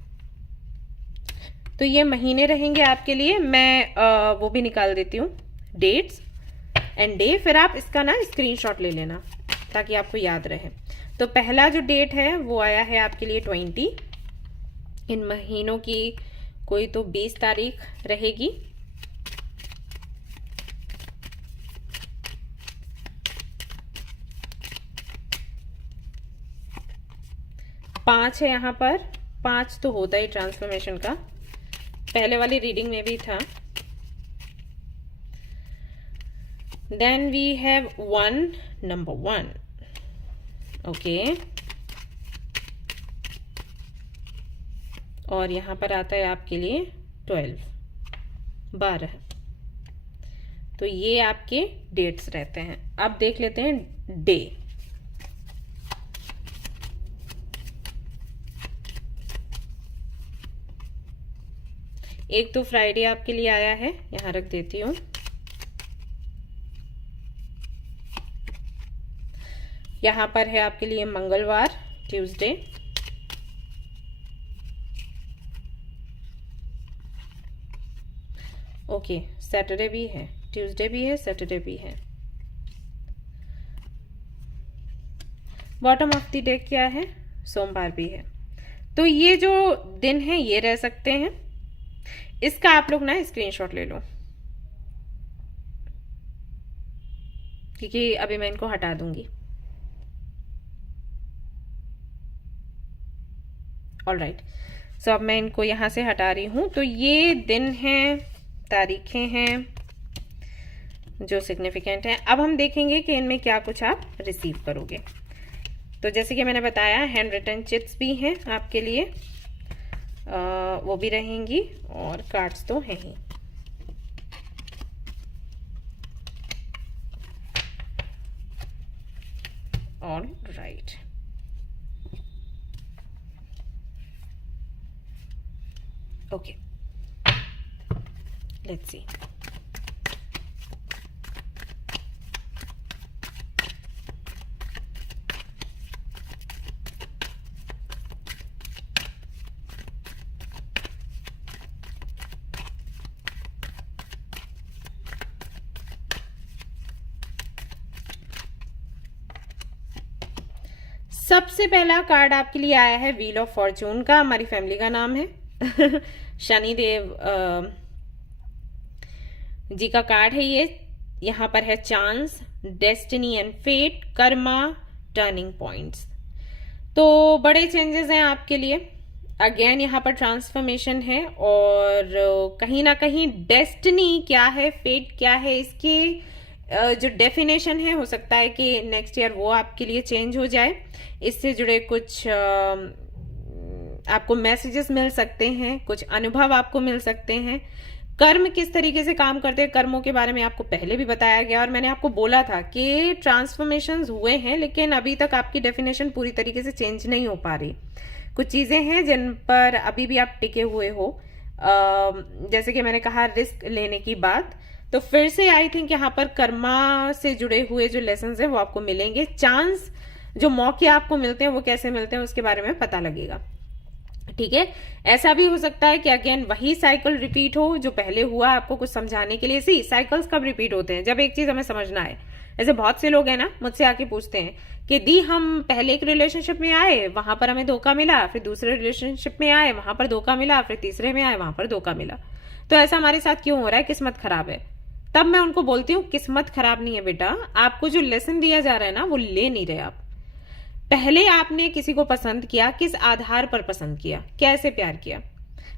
तो ये महीने रहेंगे आपके लिए। मैं वो भी निकाल देती हूँ, डेट्स एंड डे, फिर आप इसका ना स्क्रीनशॉट ले लेना ताकि आपको याद रहे। तो पहला जो डेट है वो आया है आपके लिए 20। इन महीनों की कोई तो 20 तारीख रहेगी। पांच है यहाँ पर, 5 तो होता ही ट्रांसफॉर्मेशन का, पहले वाली रीडिंग में भी था। Then we have 1, number 1। Okay, और यहाँ पर आता है आपके लिए 12। तो ये आपके डेट्स रहते हैं। अब देख लेते हैं डे। एक तो फ्राइडे आपके लिए आया है, यहां रख देती हूं। यहां पर है आपके लिए मंगलवार, ट्यूसडे। ओके, सैटरडे भी है, ट्यूसडे भी है, सैटरडे भी है। बॉटम ऑफ द डे क्या है, सोमवार भी है। तो ये जो दिन है ये रह सकते हैं। इसका आप लोग ना स्क्रीनशॉट ले लो, क्योंकि अभी मैं इनको हटा दूंगी। ऑलराइट, सो अब मैं इनको यहां से हटा रही हूं। तो ये दिन हैं, तारीखें हैं जो सिग्निफिकेंट हैं। अब हम देखेंगे कि इनमें क्या कुछ आप रिसीव करोगे। तो जैसे कि मैंने बताया, हैंड रिटन चिट्स भी हैं आपके लिए, वो भी रहेंगी, और कार्ड्स तो हैं ही। All right, okay, let's see. सबसे पहला कार्ड आपके लिए आया है व्हील ऑफ फॉर्चून का। हमारी फैमिली का नाम है शनिदेव जी का कार्ड है ये। यहाँ पर है chance, destiny and fate, karma, turning points. तो बड़े चेंजेस हैं आपके लिए। अगेन यहाँ पर ट्रांसफॉर्मेशन है और कहीं ना कहीं डेस्टिनी क्या है, फेट क्या है, इसकी जो डेफिनेशन है, हो सकता है कि नेक्स्ट ईयर वो आपके लिए चेंज हो जाए। इससे जुड़े कुछ आपको मैसेजेस मिल सकते हैं, कुछ अनुभव आपको मिल सकते हैं। कर्म किस तरीके से काम करते हैं, कर्मों के बारे में आपको पहले भी बताया गया और मैंने आपको बोला था कि ट्रांसफॉर्मेशंस हुए हैं लेकिन अभी तक आपकी डेफिनेशन पूरी तरीके से चेंज नहीं हो पा रही। कुछ चीजें हैं जिन पर अभी भी आप टिके हुए हो, जैसे कि मैंने कहा रिस्क लेने की बात। तो फिर से आई थिंक यहाँ पर कर्मा से जुड़े हुए जो लेसन है वो आपको मिलेंगे। चांस, जो मौके आपको मिलते हैं वो कैसे मिलते हैं उसके बारे में पता लगेगा। ठीक है, ऐसा भी हो सकता है कि अगेन वही साइकिल रिपीट हो जो पहले हुआ, आपको कुछ समझाने के लिए। सी साइकिल्स कब रिपीट होते हैं, जब एक चीज हमें समझना है। ऐसे बहुत से लोग हैं ना, मुझसे आके पूछते हैं कि दी हम पहले एक रिलेशनशिप में आए, वहां पर हमें धोखा मिला, फिर दूसरे रिलेशनशिप में आए, वहां पर धोखा मिला, फिर तीसरे में आए, वहां पर धोखा मिला। तो ऐसा हमारे साथ क्यों हो रहा है, किस्मत खराब है। तब मैं उनको बोलती हूँ किस्मत खराब नहीं है बेटा, आपको जो लेसन दिया जा रहा है ना वो ले नहीं रहे आप। पहले आपने किसी को पसंद किया, किस आधार पर पसंद किया, कैसे प्यार किया।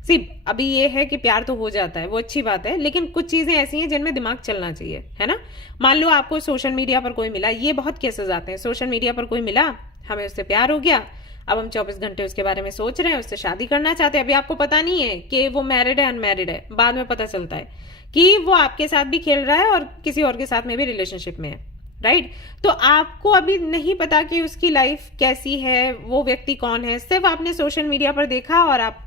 सी अभी ये है कि प्यार तो हो जाता है, वो अच्छी बात है, लेकिन कुछ चीजें ऐसी हैं जिनमें दिमाग चलना चाहिए, है ना। मान लो आपको सोशल मीडिया पर कोई मिला, ये बहुत केसेस आते हैं, सोशल मीडिया पर कोई मिला, हमें उससे प्यार हो गया, अब हम 24 घंटे उसके बारे में सोच रहे हैं, उससे शादी करना चाहते हैं। अभी आपको पता नहीं है कि वो मैरिड है अनमैरिड है, बाद में पता चलता है कि वो आपके साथ भी खेल रहा है और किसी और के साथ में भी रिलेशनशिप में है, राइट। तो आपको अभी नहीं पता कि उसकी लाइफ कैसी है, वो व्यक्ति कौन है, सिर्फ आपने सोशल मीडिया पर देखा और आप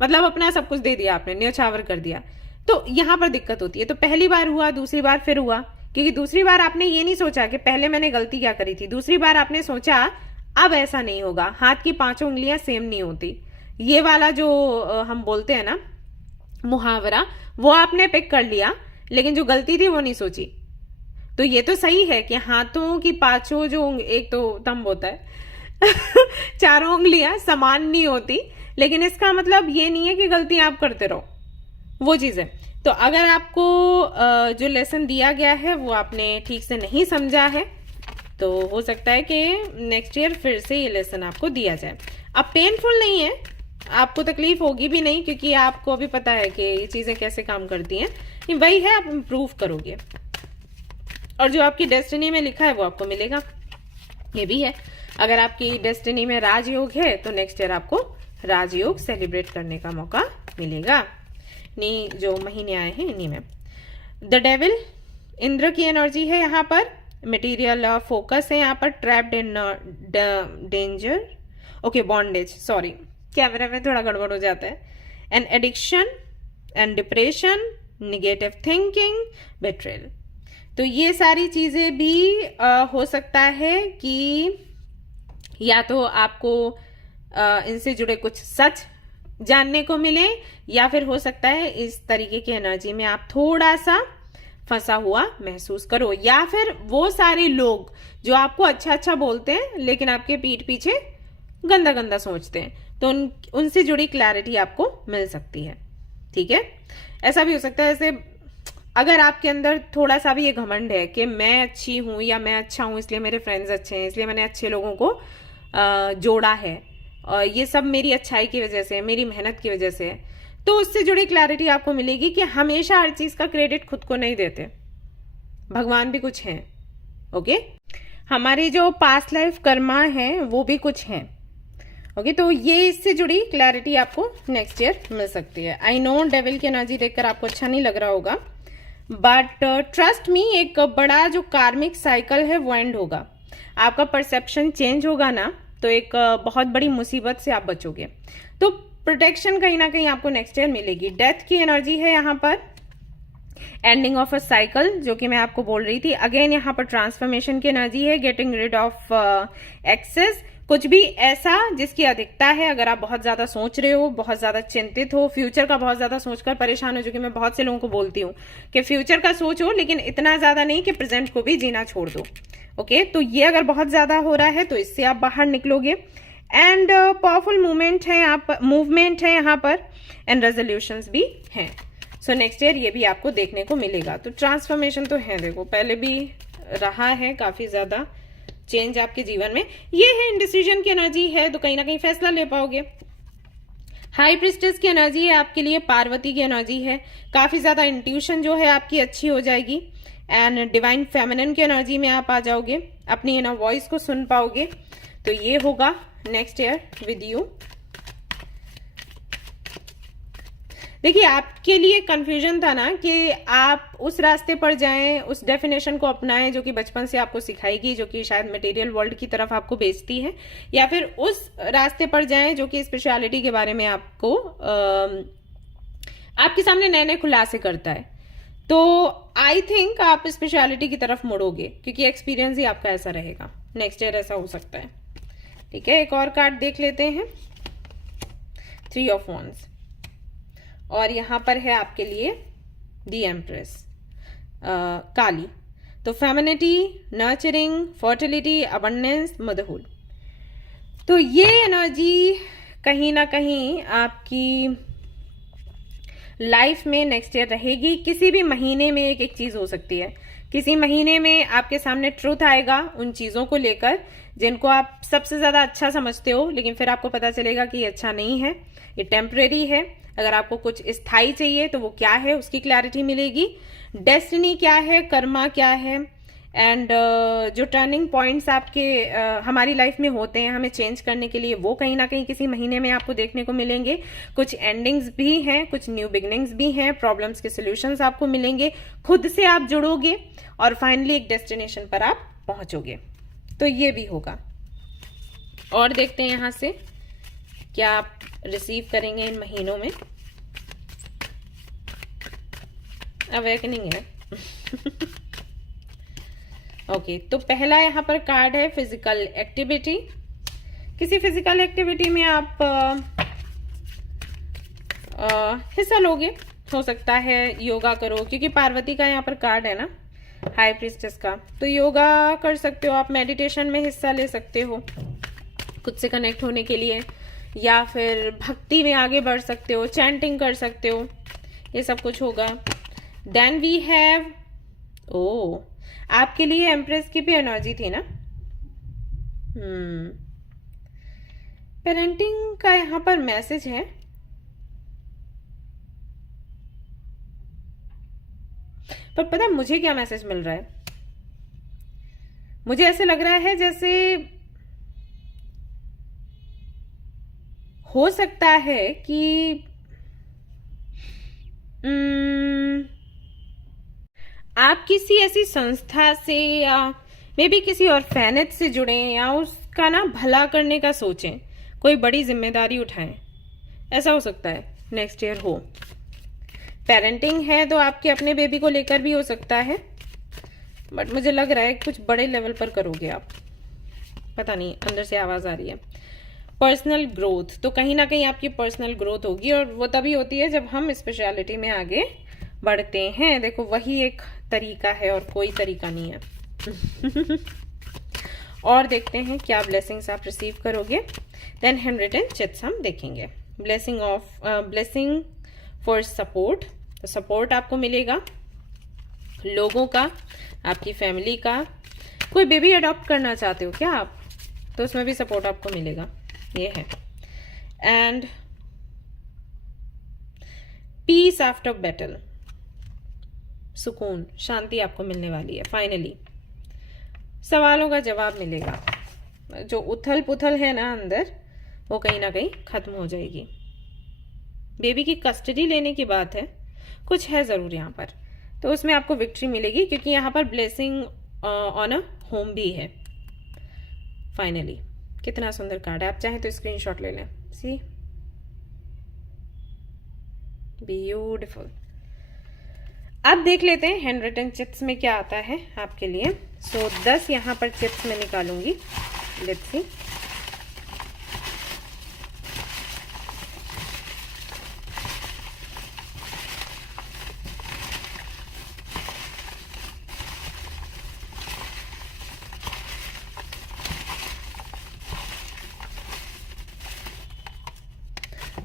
मतलब अपना सब कुछ दे दिया आपने, न्योछावर कर दिया। तो यहां पर दिक्कत होती है। तो पहली बार हुआ, दूसरी बार फिर हुआ, क्योंकि दूसरी बार आपने ये नहीं सोचा कि पहले मैंने गलती क्या करी थी, दूसरी बार आपने सोचा अब ऐसा नहीं होगा, हाथ की पांचों उंगलियां सेम नहीं होती, ये वाला जो हम बोलते हैं ना मुहावरा, वो आपने पिक कर लिया, लेकिन जो गलती थी वो नहीं सोची। तो ये तो सही है कि हाथों की पांचों जो एक तो तंब होता है चारों उंगलियां समान नहीं होती, लेकिन इसका मतलब ये नहीं है कि गलती आप करते रहो, वो चीज है। तो अगर आपको जो लेसन दिया गया है वो आपने ठीक से नहीं समझा है, तो हो सकता है कि नेक्स्ट ईयर फिर से ये लेसन आपको दिया जाए। अब पेनफुल नहीं है, आपको तकलीफ होगी भी नहीं, क्योंकि आपको अभी पता है कि ये चीजें कैसे काम करती हैं। ये वही है, आप इम्प्रूव करोगे और जो आपकी डेस्टिनी में लिखा है वो आपको मिलेगा। ये भी है, अगर आपकी डेस्टिनी में राजयोग है तो नेक्स्ट ईयर आपको राजयोग सेलिब्रेट करने का मौका मिलेगा। नहीं, जो महीने आए हैं इन्हीं में। द डेविल, इंद्र की एनर्जी है यहाँ पर, मटेरियल फोकस है यहाँ पर, trapped in danger, okay bondage, sorry camera में थोड़ा गड़बड़ हो जाता है, and addiction and depression, negative thinking, betrayal. तो ये सारी चीजें भी हो सकता है कि या तो आपको इनसे जुड़े कुछ सच जानने को मिले, या फिर हो सकता है इस तरीके की एनर्जी में आप थोड़ा सा फंसा हुआ महसूस करो, या फिर वो सारे लोग जो आपको अच्छा अच्छा बोलते हैं लेकिन आपके पीठ पीछे गंदा गंदा सोचते हैं, तो उनसे जुड़ी क्लैरिटी आपको मिल सकती है। ठीक है, ऐसा भी हो सकता है, जैसे अगर आपके अंदर थोड़ा सा भी ये घमंड है कि मैं अच्छी हूं या मैं अच्छा हूं इसलिए मेरे फ्रेंड्स अच्छे हैं, इसलिए मैंने अच्छे लोगों को जोड़ा है, और ये सब मेरी अच्छाई की वजह से, मेरी मेहनत की वजह से है, तो उससे जुड़ी क्लैरिटी आपको मिलेगी कि हमेशा हर चीज का क्रेडिट खुद को नहीं देते, भगवान भी कुछ हैं। ओके, हमारी जो पास्ट लाइफ कर्मा है वो भी कुछ है। ओके, तो ये इससे जुड़ी क्लैरिटी आपको नेक्स्ट ईयर मिल सकती है। आई नो डेविल की एनर्जी देखकर आपको अच्छा नहीं लग रहा होगा, बट ट्रस्ट मी, एक बड़ा जो कार्मिक साइकिल है वो एंड होगा। आपका परसेप्शन चेंज होगा ना, तो एक बहुत बड़ी मुसीबत से आप बचोगे। तो प्रोटेक्शन कहीं ना कहीं आपको नेक्स्ट ईयर मिलेगी। डेथ की एनर्जी है यहाँ पर, एंडिंग ऑफ अ साइकिल, जो कि मैं आपको बोल रही थी। अगेन यहाँ पर ट्रांसफॉर्मेशन की एनर्जी है, गेटिंग रिड ऑफ एक्सेस, कुछ भी ऐसा जिसकी अधिकता है। अगर आप बहुत ज्यादा सोच रहे हो, बहुत ज्यादा चिंतित हो, फ्यूचर का बहुत ज्यादा सोचकर परेशान हो, जो कि मैं बहुत से लोगों को बोलती हूँ कि फ्यूचर का सोचो लेकिन इतना ज्यादा नहीं कि प्रेजेंट को भी जीना छोड़ दो। ओके, तो ये अगर बहुत ज्यादा हो रहा है तो इससे आप बाहर निकलोगे। एंड पावरफुल मूवमेंट है यहाँ पर, एंड रेजोल्यूशंस भी हैं। सो नेक्स्ट ईयर ये भी आपको देखने को मिलेगा। तो ट्रांसफॉर्मेशन तो है, देखो पहले भी रहा है काफी ज्यादा चेंज आपके जीवन में। ये है इंडिसीजन की एनर्जी है, तो कहीं ना कहीं फैसला ले पाओगे। हाई प्रिस्टेस की एनर्जी है आपके लिए, पार्वती की एनर्जी है, काफी ज्यादा इंट्यूशन जो है आपकी अच्छी हो जाएगी। एंड डिवाइन फेमिनिन की एनर्जी में आप आ जाओगे, अपनी इनर वॉइस को सुन पाओगे। तो ये होगा नेक्स्ट ईयर विद यू। देखिए, आपके लिए कंफ्यूजन था ना कि आप उस रास्ते पर जाएं, उस डेफिनेशन को अपनाएं जो कि बचपन से आपको सिखाएगी, जो कि शायद मटेरियल वर्ल्ड की तरफ आपको भेजती है, या फिर उस रास्ते पर जाएं जो कि स्पिरिचुअलिटी के बारे में आपको आपके सामने नए नए खुलासे करता है। तो आई थिंक आप स्पिरिचुअलिटी की तरफ मुड़ोगे, क्योंकि एक्सपीरियंस ही आपका ऐसा रहेगा। नेक्स्ट ईयर ऐसा हो सकता है। ठीक है, एक और कार्ड देख लेते हैं, 3 ऑफ वॉन्ड्स, और यहां पर है आपके लिए दी एम्प्रेस, काली। तो femininity, nurturing, fertility, abundance, motherhood. तो ये एनर्जी कहीं ना कहीं आपकी लाइफ में नेक्स्ट ईयर रहेगी। किसी भी महीने में एक एक चीज हो सकती है। किसी महीने में आपके सामने ट्रूथ आएगा उन चीजों को लेकर जिनको आप सबसे ज्यादा अच्छा समझते हो, लेकिन फिर आपको पता चलेगा कि ये अच्छा नहीं है, ये टेम्परेरी है। अगर आपको कुछ स्थायी चाहिए तो वो क्या है, उसकी क्लैरिटी मिलेगी। डेस्टिनी क्या है, कर्मा क्या है, एंड जो टर्निंग पॉइंट्स आपके हमारी लाइफ में होते हैं हमें चेंज करने के लिए, वो कहीं ना कहीं किसी महीने में आपको देखने को मिलेंगे। कुछ एंडिंग्स भी हैं, कुछ न्यू बिगिनिंग्स भी हैं, प्रॉब्लम्स के सोल्यूशंस आपको मिलेंगे, खुद से आप जुड़ोगे और फाइनली एक डेस्टिनेशन पर आप पहुंचोगे। तो ये भी होगा। और देखते हैं यहां से क्या आप रिसीव करेंगे इन महीनों में। अवेकनिंग है। ओके, तो पहला यहाँ पर कार्ड है फिजिकल एक्टिविटी। किसी फिजिकल एक्टिविटी में आप हिस्सा लोगे, हो सकता है योगा करो, क्योंकि पार्वती का यहाँ पर कार्ड है ना, हाई प्रीस्टेस का। तो योगा कर सकते हो आप, मेडिटेशन में हिस्सा ले सकते हो खुद से कनेक्ट होने के लिए, या फिर भक्ति में आगे बढ़ सकते हो, चैंटिंग कर सकते हो, ये सब कुछ होगा। देन वी हैव, ओ आपके लिए एम्प्रेस की भी एनर्जी थी ना। पेरेंटिंग का यहां पर मैसेज है। पर पता मुझे क्या मैसेज मिल रहा है, मुझे ऐसे लग रहा है जैसे हो सकता है कि आप किसी ऐसी संस्था से या मे बी किसी ऑर्फेनेज से जुड़े, या उसका ना भला करने का सोचें, कोई बड़ी जिम्मेदारी उठाएं, ऐसा हो सकता है नेक्स्ट ईयर हो। पेरेंटिंग है तो आपके अपने बेबी को लेकर भी हो सकता है, बट मुझे लग रहा है कुछ बड़े लेवल पर करोगे आप, पता नहीं, अंदर से आवाज आ रही है। पर्सनल ग्रोथ, तो कहीं ना कहीं आपकी पर्सनल ग्रोथ होगी, और वो तभी होती है जब हम स्पेशलिटी में आगे बढ़ते हैं। देखो वही एक तरीका है और कोई तरीका नहीं है। और देखते हैं क्या ब्लेसिंग्स आप रिसीव करोगे। देन हैंडरिटन चिट्स हम देखेंगे। ब्लेसिंग फॉर सपोर्ट, तो सपोर्ट आपको मिलेगा लोगों का, आपकी फैमिली का। कोई बेबी अडॉप्ट करना चाहते हो क्या आप, तो उसमें भी सपोर्ट आपको मिलेगा, ये है। एंड पीस आफ्टर बैटल, सुकून, शांति आपको मिलने वाली है। फाइनली सवालों का जवाब मिलेगा, जो उथल पुथल है ना अंदर, वो कहीं ना कहीं खत्म हो जाएगी। बेबी की कस्टडी लेने की बात है, कुछ है जरूर यहाँ पर, तो उसमें आपको विक्ट्री मिलेगी, क्योंकि यहाँ पर ब्लेसिंग ऑन अ होम भी है। फाइनली कितना सुंदर कार्ड है, आप चाहें तो स्क्रीनशॉट ले लें। सी, ब्यूटीफुल। अब देख लेते हैं हैंडरिटन चिट्स में क्या आता है आपके लिए। सो 10 यहाँ पर चिट्स में निकालूंगी, लेट्स सी।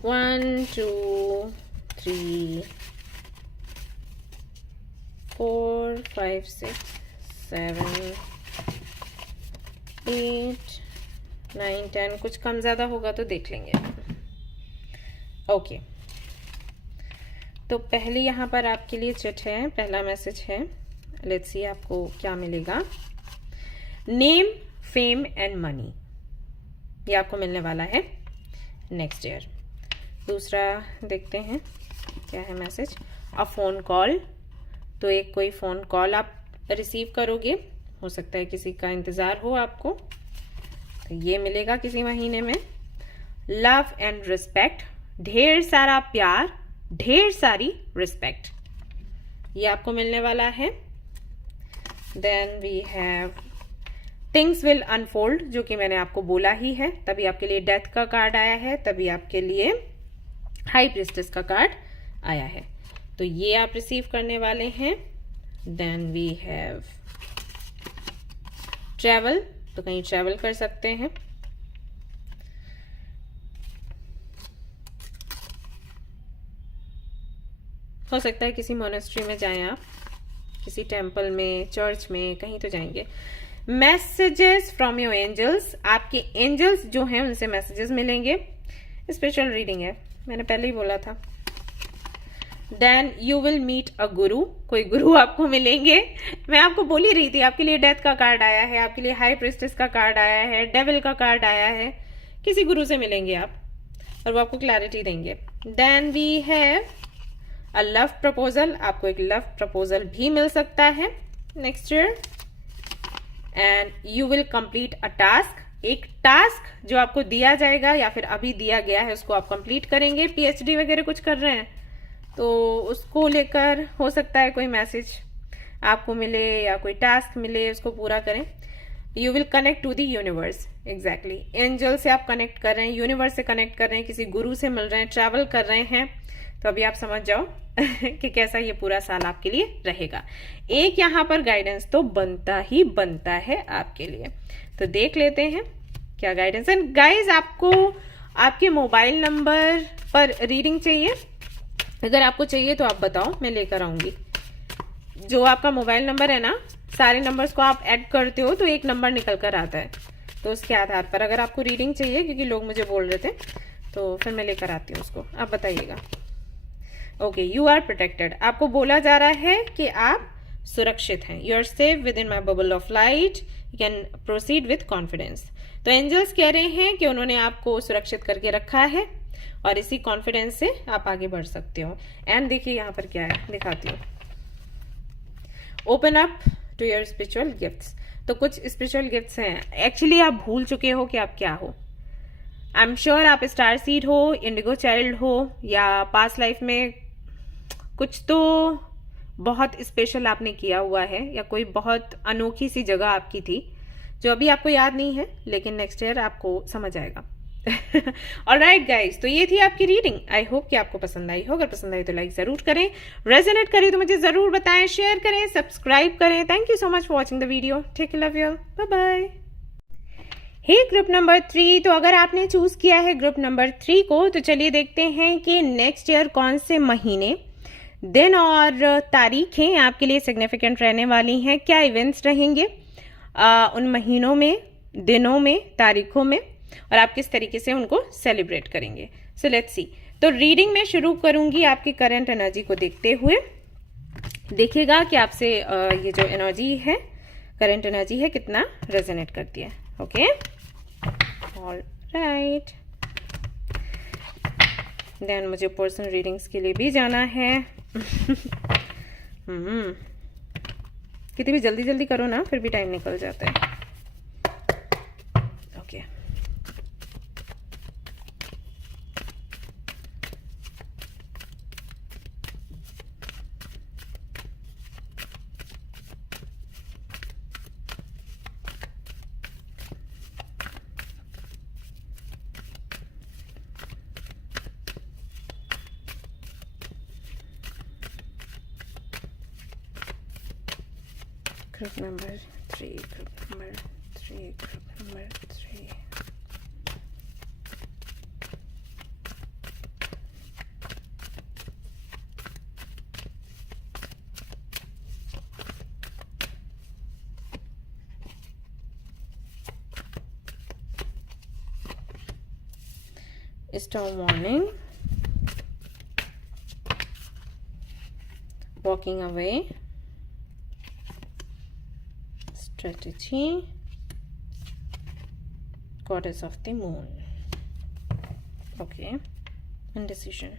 1 2 3 4 5 6 7 8 9 10, कुछ कम ज़्यादा होगा तो देख लेंगे। ओके, तो पहले यहाँ पर आपके लिए चिट है, पहला मैसेज है। लेट्स सी आपको क्या मिलेगा। नेम, फेम एंड मनी, ये आपको मिलने वाला है नेक्स्ट ईयर। दूसरा देखते हैं क्या है मैसेज। अ फोन कॉल, तो एक कोई फोन कॉल आप रिसीव करोगे, हो सकता है किसी का इंतजार हो आपको, तो ये मिलेगा किसी महीने में। लव एंड रिस्पेक्ट, ढेर सारा प्यार, ढेर सारी रिस्पेक्ट, ये आपको मिलने वाला है। Then we have things will unfold, जो कि मैंने आपको बोला ही है। तभी आपके लिए डेथ का कार्ड आया है, तभी आपके लिए हाई प्रीस्टेस का कार्ड आया है, तो ये आप रिसीव करने वाले हैं। देन वी हैव ट्रैवल, तो कहीं ट्रैवल कर सकते हैं। हो सकता है किसी मोनेस्ट्री में जाएं आप, किसी टेम्पल में, चर्च में, कहीं तो जाएंगे। मैसेजेस फ्रॉम योर एंजल्स, आपके एंजल्स जो हैं उनसे मैसेजेस मिलेंगे। स्पिरिचुअल रीडिंग है, मैंने पहले ही बोला था। Then you will meet a guru, कोई गुरु आपको मिलेंगे। मैं आपको बोल ही रही थी, आपके लिए डेथ का कार्ड आया है, आपके लिए हाई प्रीस्टेस का कार्ड आया है, डेविल का कार्ड आया है। किसी गुरु से मिलेंगे आप और वो आपको क्लैरिटी देंगे। Then we have a love proposal, आपको एक लव प्रपोजल भी मिल सकता है next year. And you will complete a task, एक टास्क जो आपको दिया जाएगा या फिर अभी दिया गया है उसको आप कंप्लीट करेंगे। पीएचडी वगैरह कुछ कर रहे हैं तो उसको लेकर हो सकता है कोई मैसेज आपको मिले या कोई टास्क मिले, उसको पूरा करें। You will connect to the universe, exactly angel से आप कनेक्ट कर रहे हैं, यूनिवर्स से कनेक्ट कर रहे हैं, किसी गुरु से मिल रहे हैं, ट्रैवल कर रहे हैं। तो अभी आप समझ जाओ कि कैसा ये पूरा साल आपके लिए रहेगा। एक यहाँ पर गाइडेंस तो बनता ही बनता है आपके लिए, तो देख लेते हैं क्या गाइडेंस है। गाइज, आपको आपके मोबाइल नंबर पर रीडिंग चाहिए? अगर आपको चाहिए तो आप बताओ, मैं लेकर आऊंगी। जो आपका मोबाइल नंबर है ना, सारे नंबर्स को आप ऐड करते हो तो एक नंबर निकल कर आता है, तो उसके आधार पर अगर आपको रीडिंग चाहिए, क्योंकि लोग मुझे बोल रहे थे, तो फिर मैं लेकर आती हूँ उसको, आप बताइएगा। ओके, यू आर प्रोटेक्टेड, आपको बोला जा रहा है कि आप सुरक्षित हैं। You are safe within my bubble of light, you can proceed with confidence. तो एंजल्स कह रहे हैं कि उन्होंने आपको सुरक्षित करके रखा है और इसी कॉन्फिडेंस से आप आगे बढ़ सकते हो। एंड देखिए यहाँ पर क्या है, दिखाती हूँ। Open up to your spiritual gifts, तो कुछ स्पिरिचुअल गिफ्ट्स हैं। एक्चुअली आप भूल चुके हो कि आप क्या हो। आई एम श्योर आप स्टार सीड हो, इंडिगो चाइल्ड हो, या पास्ट लाइफ में कुछ तो बहुत स्पेशल आपने किया हुआ है, या कोई बहुत अनोखी सी जगह आपकी थी जो अभी आपको याद नहीं है, लेकिन नेक्स्ट ईयर आपको समझ आएगा। ऑलराइट गाइस, तो ये थी आपकी रीडिंग। आई होप कि आपको पसंद आई हो। अगर पसंद आई तो लाइक जरूर करें, रेजोनेट करे तो मुझे जरूर बताएं, शेयर करें, सब्सक्राइब करें। Thank you so much for watching the video. Take care, love you, bye bye. Hey group number 3, तो अगर आपने चूज किया है ग्रुप नंबर 3 को, तो चलिए देखते हैं कि नेक्स्ट ईयर कौन से महीने, दिन और तारीखें आपके लिए सिग्निफिकेंट रहने वाली हैं। क्या इवेंट्स रहेंगे उन महीनों में, दिनों में, तारीखों में, और आप किस तरीके से उनको सेलिब्रेट करेंगे। So let's see. तो रीडिंग में शुरू करूंगी आपकी करंट एनर्जी को देखते हुए। देखिएगा कि आपसे ये जो एनर्जी है, करंट एनर्जी है, कितना रेजोनेट करती है। Okay, alright. देन मुझे पर्सनल रीडिंग्स के लिए भी जाना है। कितनी भी जल्दी जल्दी करो ना, फिर भी टाइम निकल जाता है। Okay, group number 3, group number 3, group number 3. Star warning. Walking away. Strategy. Goddess of the moon. Okay. Indecision.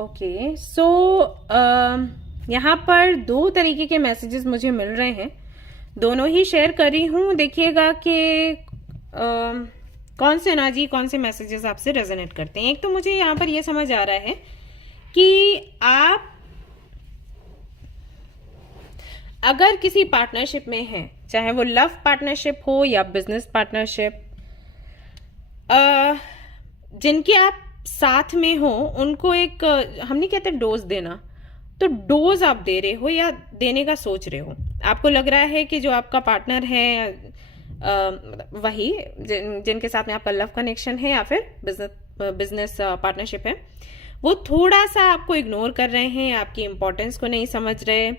Okay, so यहाँ पर दो तरीके के मैसेजेस मुझे मिल रहे हैं, दोनों ही शेयर कर रही हूँ। देखिएगा कि कौन से एनर्जी, कौन से मैसेजेस आपसे रेजोनेट करते हैं। एक तो मुझे यहाँ पर ये समझ आ रहा है कि आप अगर किसी पार्टनरशिप में हैं, चाहे वो लव पार्टनरशिप हो या बिजनेस पार्टनरशिप, जिनके आप साथ में हो, उनको एक, हम नहीं कहते डोज देना, तो डोज आप दे रहे हो या देने का सोच रहे हो। आपको लग रहा है कि जो आपका पार्टनर है वही जिनके साथ में आपका लव कनेक्शन है या फिर बिजनेस पार्टनरशिप है, वो थोड़ा सा आपको इग्नोर कर रहे हैं, आपकी इंपॉर्टेंस को नहीं समझ रहे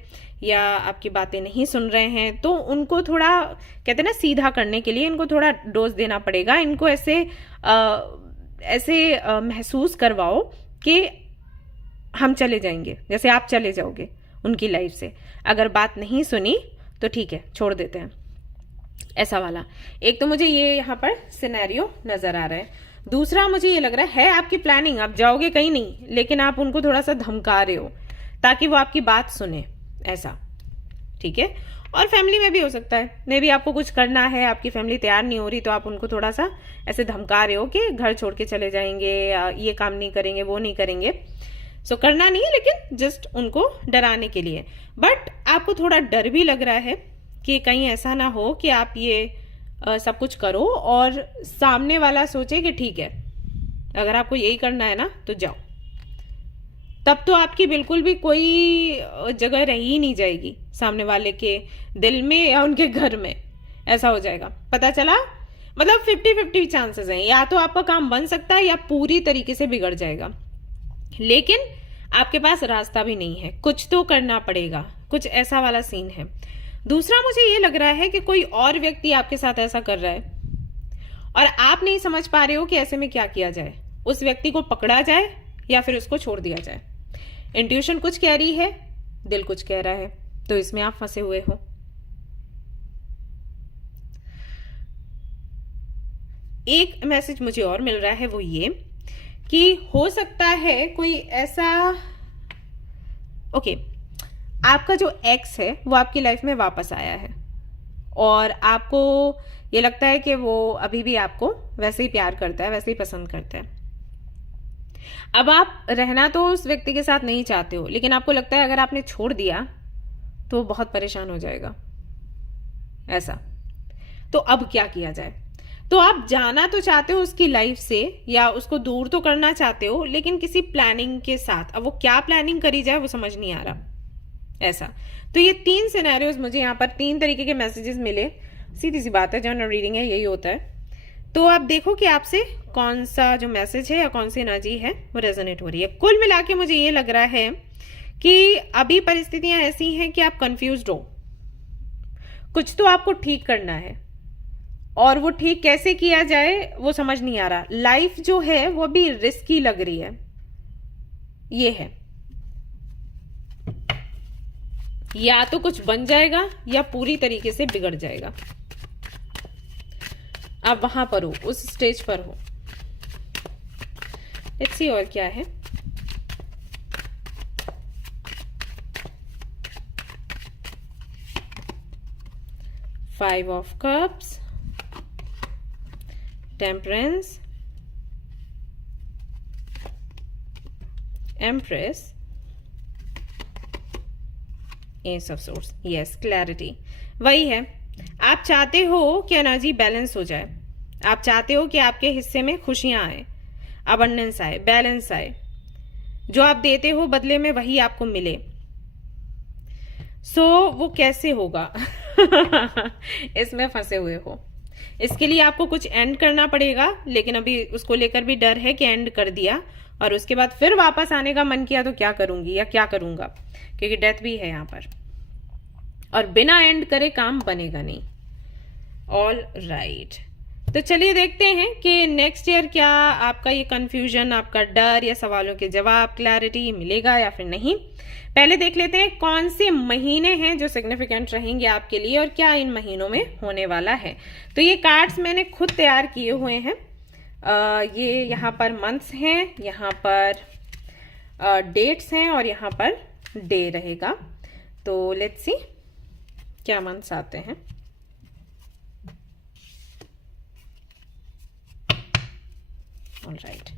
या आपकी बातें नहीं सुन रहे हैं। तो उनको थोड़ा, कहते हैं ना, सीधा करने के लिए इनको थोड़ा डोज देना पड़ेगा। इनको ऐसे महसूस करवाओ कि हम चले जाएंगे, जैसे आप चले जाओगे उनकी लाइफ से। अगर बात नहीं सुनी तो ठीक है, छोड़ देते हैं, ऐसा वाला। एक तो मुझे ये यहाँ पर सिनेरियो नजर आ रहा है। दूसरा मुझे ये लग रहा है आपकी प्लानिंग, आप जाओगे कहीं नहीं, लेकिन आप उनको थोड़ा सा धमका रहे हो ताकि वो आपकी बात सुने, ऐसा। ठीक है, और फैमिली में भी हो सकता है, मे भी आपको कुछ करना है, आपकी फैमिली तैयार नहीं हो रही, तो आप उनको थोड़ा सा ऐसे धमका रहे हो कि घर छोड़ के चले जाएंगे, ये काम नहीं करेंगे, वो नहीं करेंगे। सो करना नहीं है, लेकिन जस्ट उनको डराने के लिए। बट आपको थोड़ा डर भी लग रहा है कि कहीं ऐसा ना हो कि आप ये सब कुछ करो और सामने वाला सोचे कि ठीक है, अगर आपको यही करना है ना तो जाओ। तब तो आपकी बिल्कुल भी कोई जगह रह ही नहीं जाएगी सामने वाले के दिल में या उनके घर में, ऐसा हो जाएगा। पता चला, मतलब 50-50 चांसेस हैं, या तो आपका काम बन सकता है या पूरी तरीके से बिगड़ जाएगा। लेकिन आपके पास रास्ता भी नहीं है, कुछ तो करना पड़ेगा, कुछ ऐसा वाला सीन है। दूसरा मुझे ये लग रहा है कि कोई और व्यक्ति आपके साथ ऐसा कर रहा है और आप नहीं समझ पा रहे हो कि ऐसे में क्या किया जाए। उस व्यक्ति को पकड़ा जाए या फिर उसको छोड़ दिया जाए। इंट्यूशन कुछ कह रही है, दिल कुछ कह रहा है, तो इसमें आप फंसे हुए हो। एक मैसेज मुझे और मिल रहा है, वो ये कि हो सकता है कोई ऐसा, ओके, आपका जो एक्स है वो आपकी लाइफ में वापस आया है और आपको ये लगता है कि वो अभी भी आपको वैसे ही प्यार करता है, वैसे ही पसंद करता है। अब आप रहना तो उस व्यक्ति के साथ नहीं चाहते हो, लेकिन आपको लगता है अगर आपने छोड़ दिया तो वो बहुत परेशान हो जाएगा, ऐसा। तो अब क्या किया जाए? तो आप जाना तो चाहते हो उसकी लाइफ से या उसको दूर तो करना चाहते हो, लेकिन किसी प्लानिंग के साथ। अब वो क्या प्लानिंग करी जाए वो समझ नहीं आ रहा, ऐसा। तो ये 3 सिनेरियोज मुझे यहाँ पर 3 तरीके के मैसेजेस मिले। सीधी सी बात है, जनरल रीडिंग है, यही होता है। तो आप देखो कि आपसे कौन सा जो मैसेज है या कौन सी एनर्जी है वो रेजोनेट हो रही है। कुल मिला के मुझे ये लग रहा है कि अभी परिस्थितियां ऐसी हैं कि आप कंफ्यूज्ड हो, कुछ तो आपको ठीक करना है और वो ठीक कैसे किया जाए वो समझ नहीं आ रहा। लाइफ जो है वो भी रिस्की लग रही है, ये है। या तो कुछ बन जाएगा या पूरी तरीके से बिगड़ जाएगा। आप वहां पर हो, उस स्टेज पर हो। लेट्स सी और क्या है। Five of cups, temperance, empress, S of source. Yes, clarity वही है। आप चाहते हो कि एनर्जी बैलेंस हो जाए, आप चाहते हो कि आपके हिस्से में खुशियां आए, अबंडेंस आए, बैलेंस आए। जो आप देते हो बदले में वही आपको मिले। सो वो कैसे होगा? इसमें फंसे हुए हो। इसके लिए आपको कुछ एंड करना पड़ेगा, लेकिन अभी उसको लेकर भी डर है कि एंड कर दिया और उसके बाद फिर वापस आने का मन किया तो क्या करूंगी या क्या करूंगा, क्योंकि डेथ भी है यहाँ पर और बिना एंड करे काम बनेगा नहीं। ऑल राइट, तो चलिए देखते हैं कि नेक्स्ट ईयर क्या आपका ये कंफ्यूजन, आपका डर या सवालों के जवाब, क्लैरिटी मिलेगा या फिर नहीं। पहले देख लेते हैं कौन से महीने हैं जो सिग्निफिकेंट रहेंगे आपके लिए और क्या इन महीनों में होने वाला है। तो ये कार्ड्स मैंने खुद तैयार किए हुए हैं। ये यहाँ पर मंथ्स हैं, यहाँ पर डेट्स हैं और यहाँ पर डे रहेगा। तो लेट्स सी क्या मंथ्स आते हैं। ऑल राइट,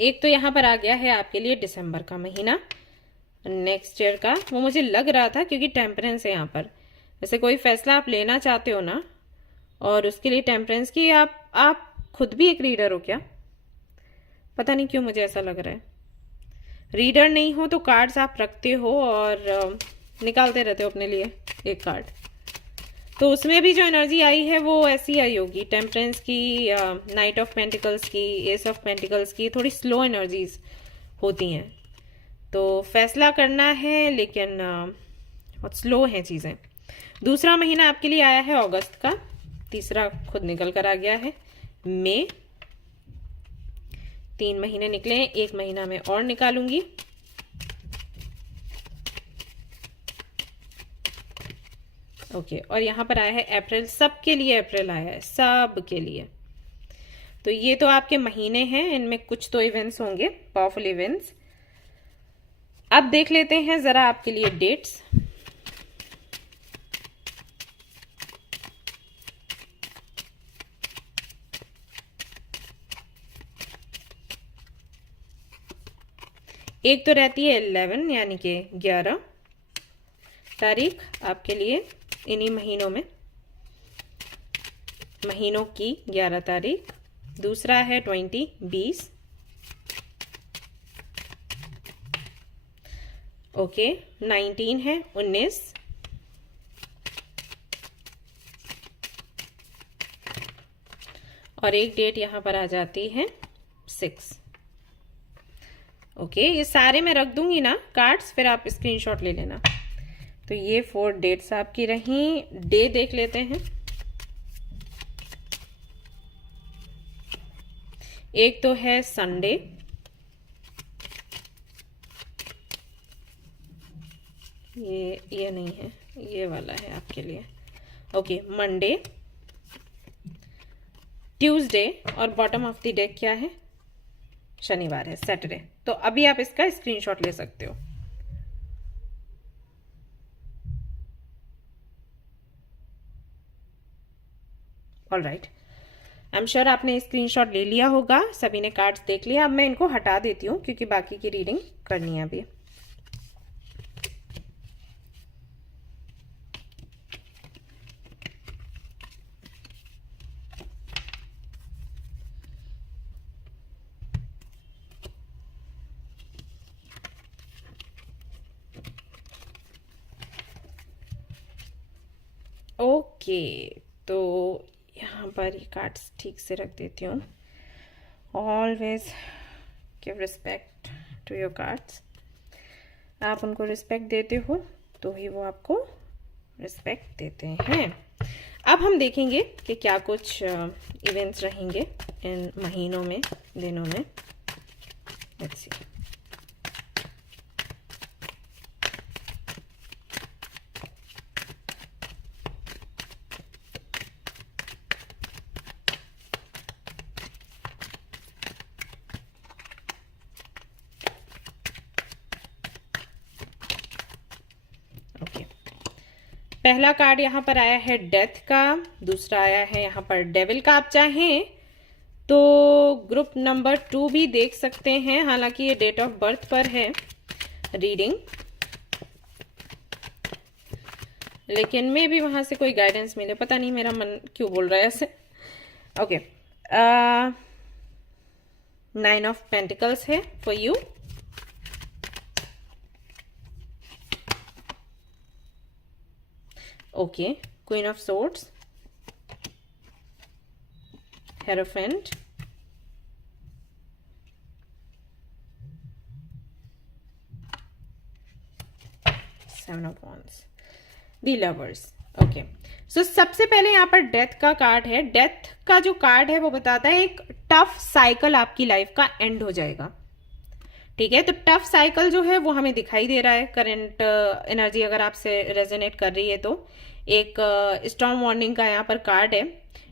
एक तो यहाँ पर आ गया है आपके लिए दिसंबर का महीना, नेक्स्ट ईयर का। वो मुझे लग रहा था क्योंकि टेम्परेंस है यहाँ पर। वैसे कोई फैसला आप लेना चाहते हो ना और उसके लिए टेम्परेंस की, आप खुद भी एक रीडर हो क्या? पता नहीं क्यों मुझे ऐसा लग रहा है। रीडर नहीं हो तो कार्ड्स आप रखते हो और निकालते रहते हो अपने लिए एक कार्ड, तो उसमें भी जो एनर्जी आई है वो ऐसी आई होगी। टेम्परेंस की, नाइट ऑफ पेंटिकल्स की, एस ऑफ पेंटिकल्स की थोड़ी स्लो एनर्जीज होती हैं, तो फैसला करना है लेकिन बहुत स्लो हैं चीज़ें। दूसरा महीना आपके लिए आया है अगस्त का, तीसरा खुद निकल कर आ गया है मई। 3 महीने निकले हैं, 1 महीना मैं और निकालूंगी। ओके, और यहाँ पर आया है अप्रैल। सबके लिए अप्रैल आया है, सब के लिए। तो ये तो आपके महीने हैं, इनमें कुछ तो इवेंट्स होंगे, पावरफुल इवेंट्स। अब देख लेते हैं जरा आपके लिए डेट्स। एक तो रहती है 11 यानी कि 11 तारीख आपके लिए इन्हीं महीनों में, महीनों की 11 तारीख। दूसरा है 20 ओके, 19 है 19, और एक डेट यहां पर आ जाती है 6। ओके, ये सारे मैं रख दूंगी ना कार्ड्स, फिर आप स्क्रीनशॉट ले लेना। तो ये 4 डेट्स आपकी रही। डे देख लेते हैं। एक तो है संडे, ये नहीं है, ये वाला है आपके लिए। ओके, मंडे, ट्यूसडे और बॉटम ऑफ द डे क्या है? शनिवार है, सैटरडे। तो अभी आप इसका स्क्रीनशॉट ले सकते हो। All right, I am sure आपने स्क्रीनशॉट ले लिया होगा, सभी ने कार्ड्स देख लिया। अब मैं इनको हटा देती हूँ क्योंकि बाकी की रीडिंग करनी है अभी। ओके, तो यहाँ पर ये कार्ड्स ठीक से रख देती हूँ। Always give respect to your cards. आप उनको रिस्पेक्ट देते हो तो ही वो आपको रिस्पेक्ट देते हैं। अब हम देखेंगे कि क्या कुछ इवेंट्स रहेंगे इन महीनों में, दिनों में। Let's see. पहला कार्ड यहाँ पर आया है डेथ का, दूसरा आया है यहाँ पर डेविल का। आप चाहें तो ग्रुप नंबर 2 भी देख सकते हैं, हालांकि ये डेट ऑफ बर्थ पर है रीडिंग। लेकिन मे भी वहां से कोई गाइडेंस मिले, पता नहीं मेरा मन क्यों बोल रहा है ऐसे। ओके, 9 ऑफ पेंटिकल्स है for you. Okay, queen of swords, hierophant, 7 of wands, the lovers. Okay, so सबसे पहले यहाँ पर डेथ का कार्ड है। डेथ का जो कार्ड है वो बताता है एक टफ साइकिल आपकी लाइफ का एंड हो जाएगा। ठीक है, तो टफ साइकिल जो है वो हमें दिखाई दे रहा है। करंट एनर्जी अगर आपसे रेजोनेट कर रही है तो एक स्टॉर्म वार्निंग का यहाँ पर कार्ड है।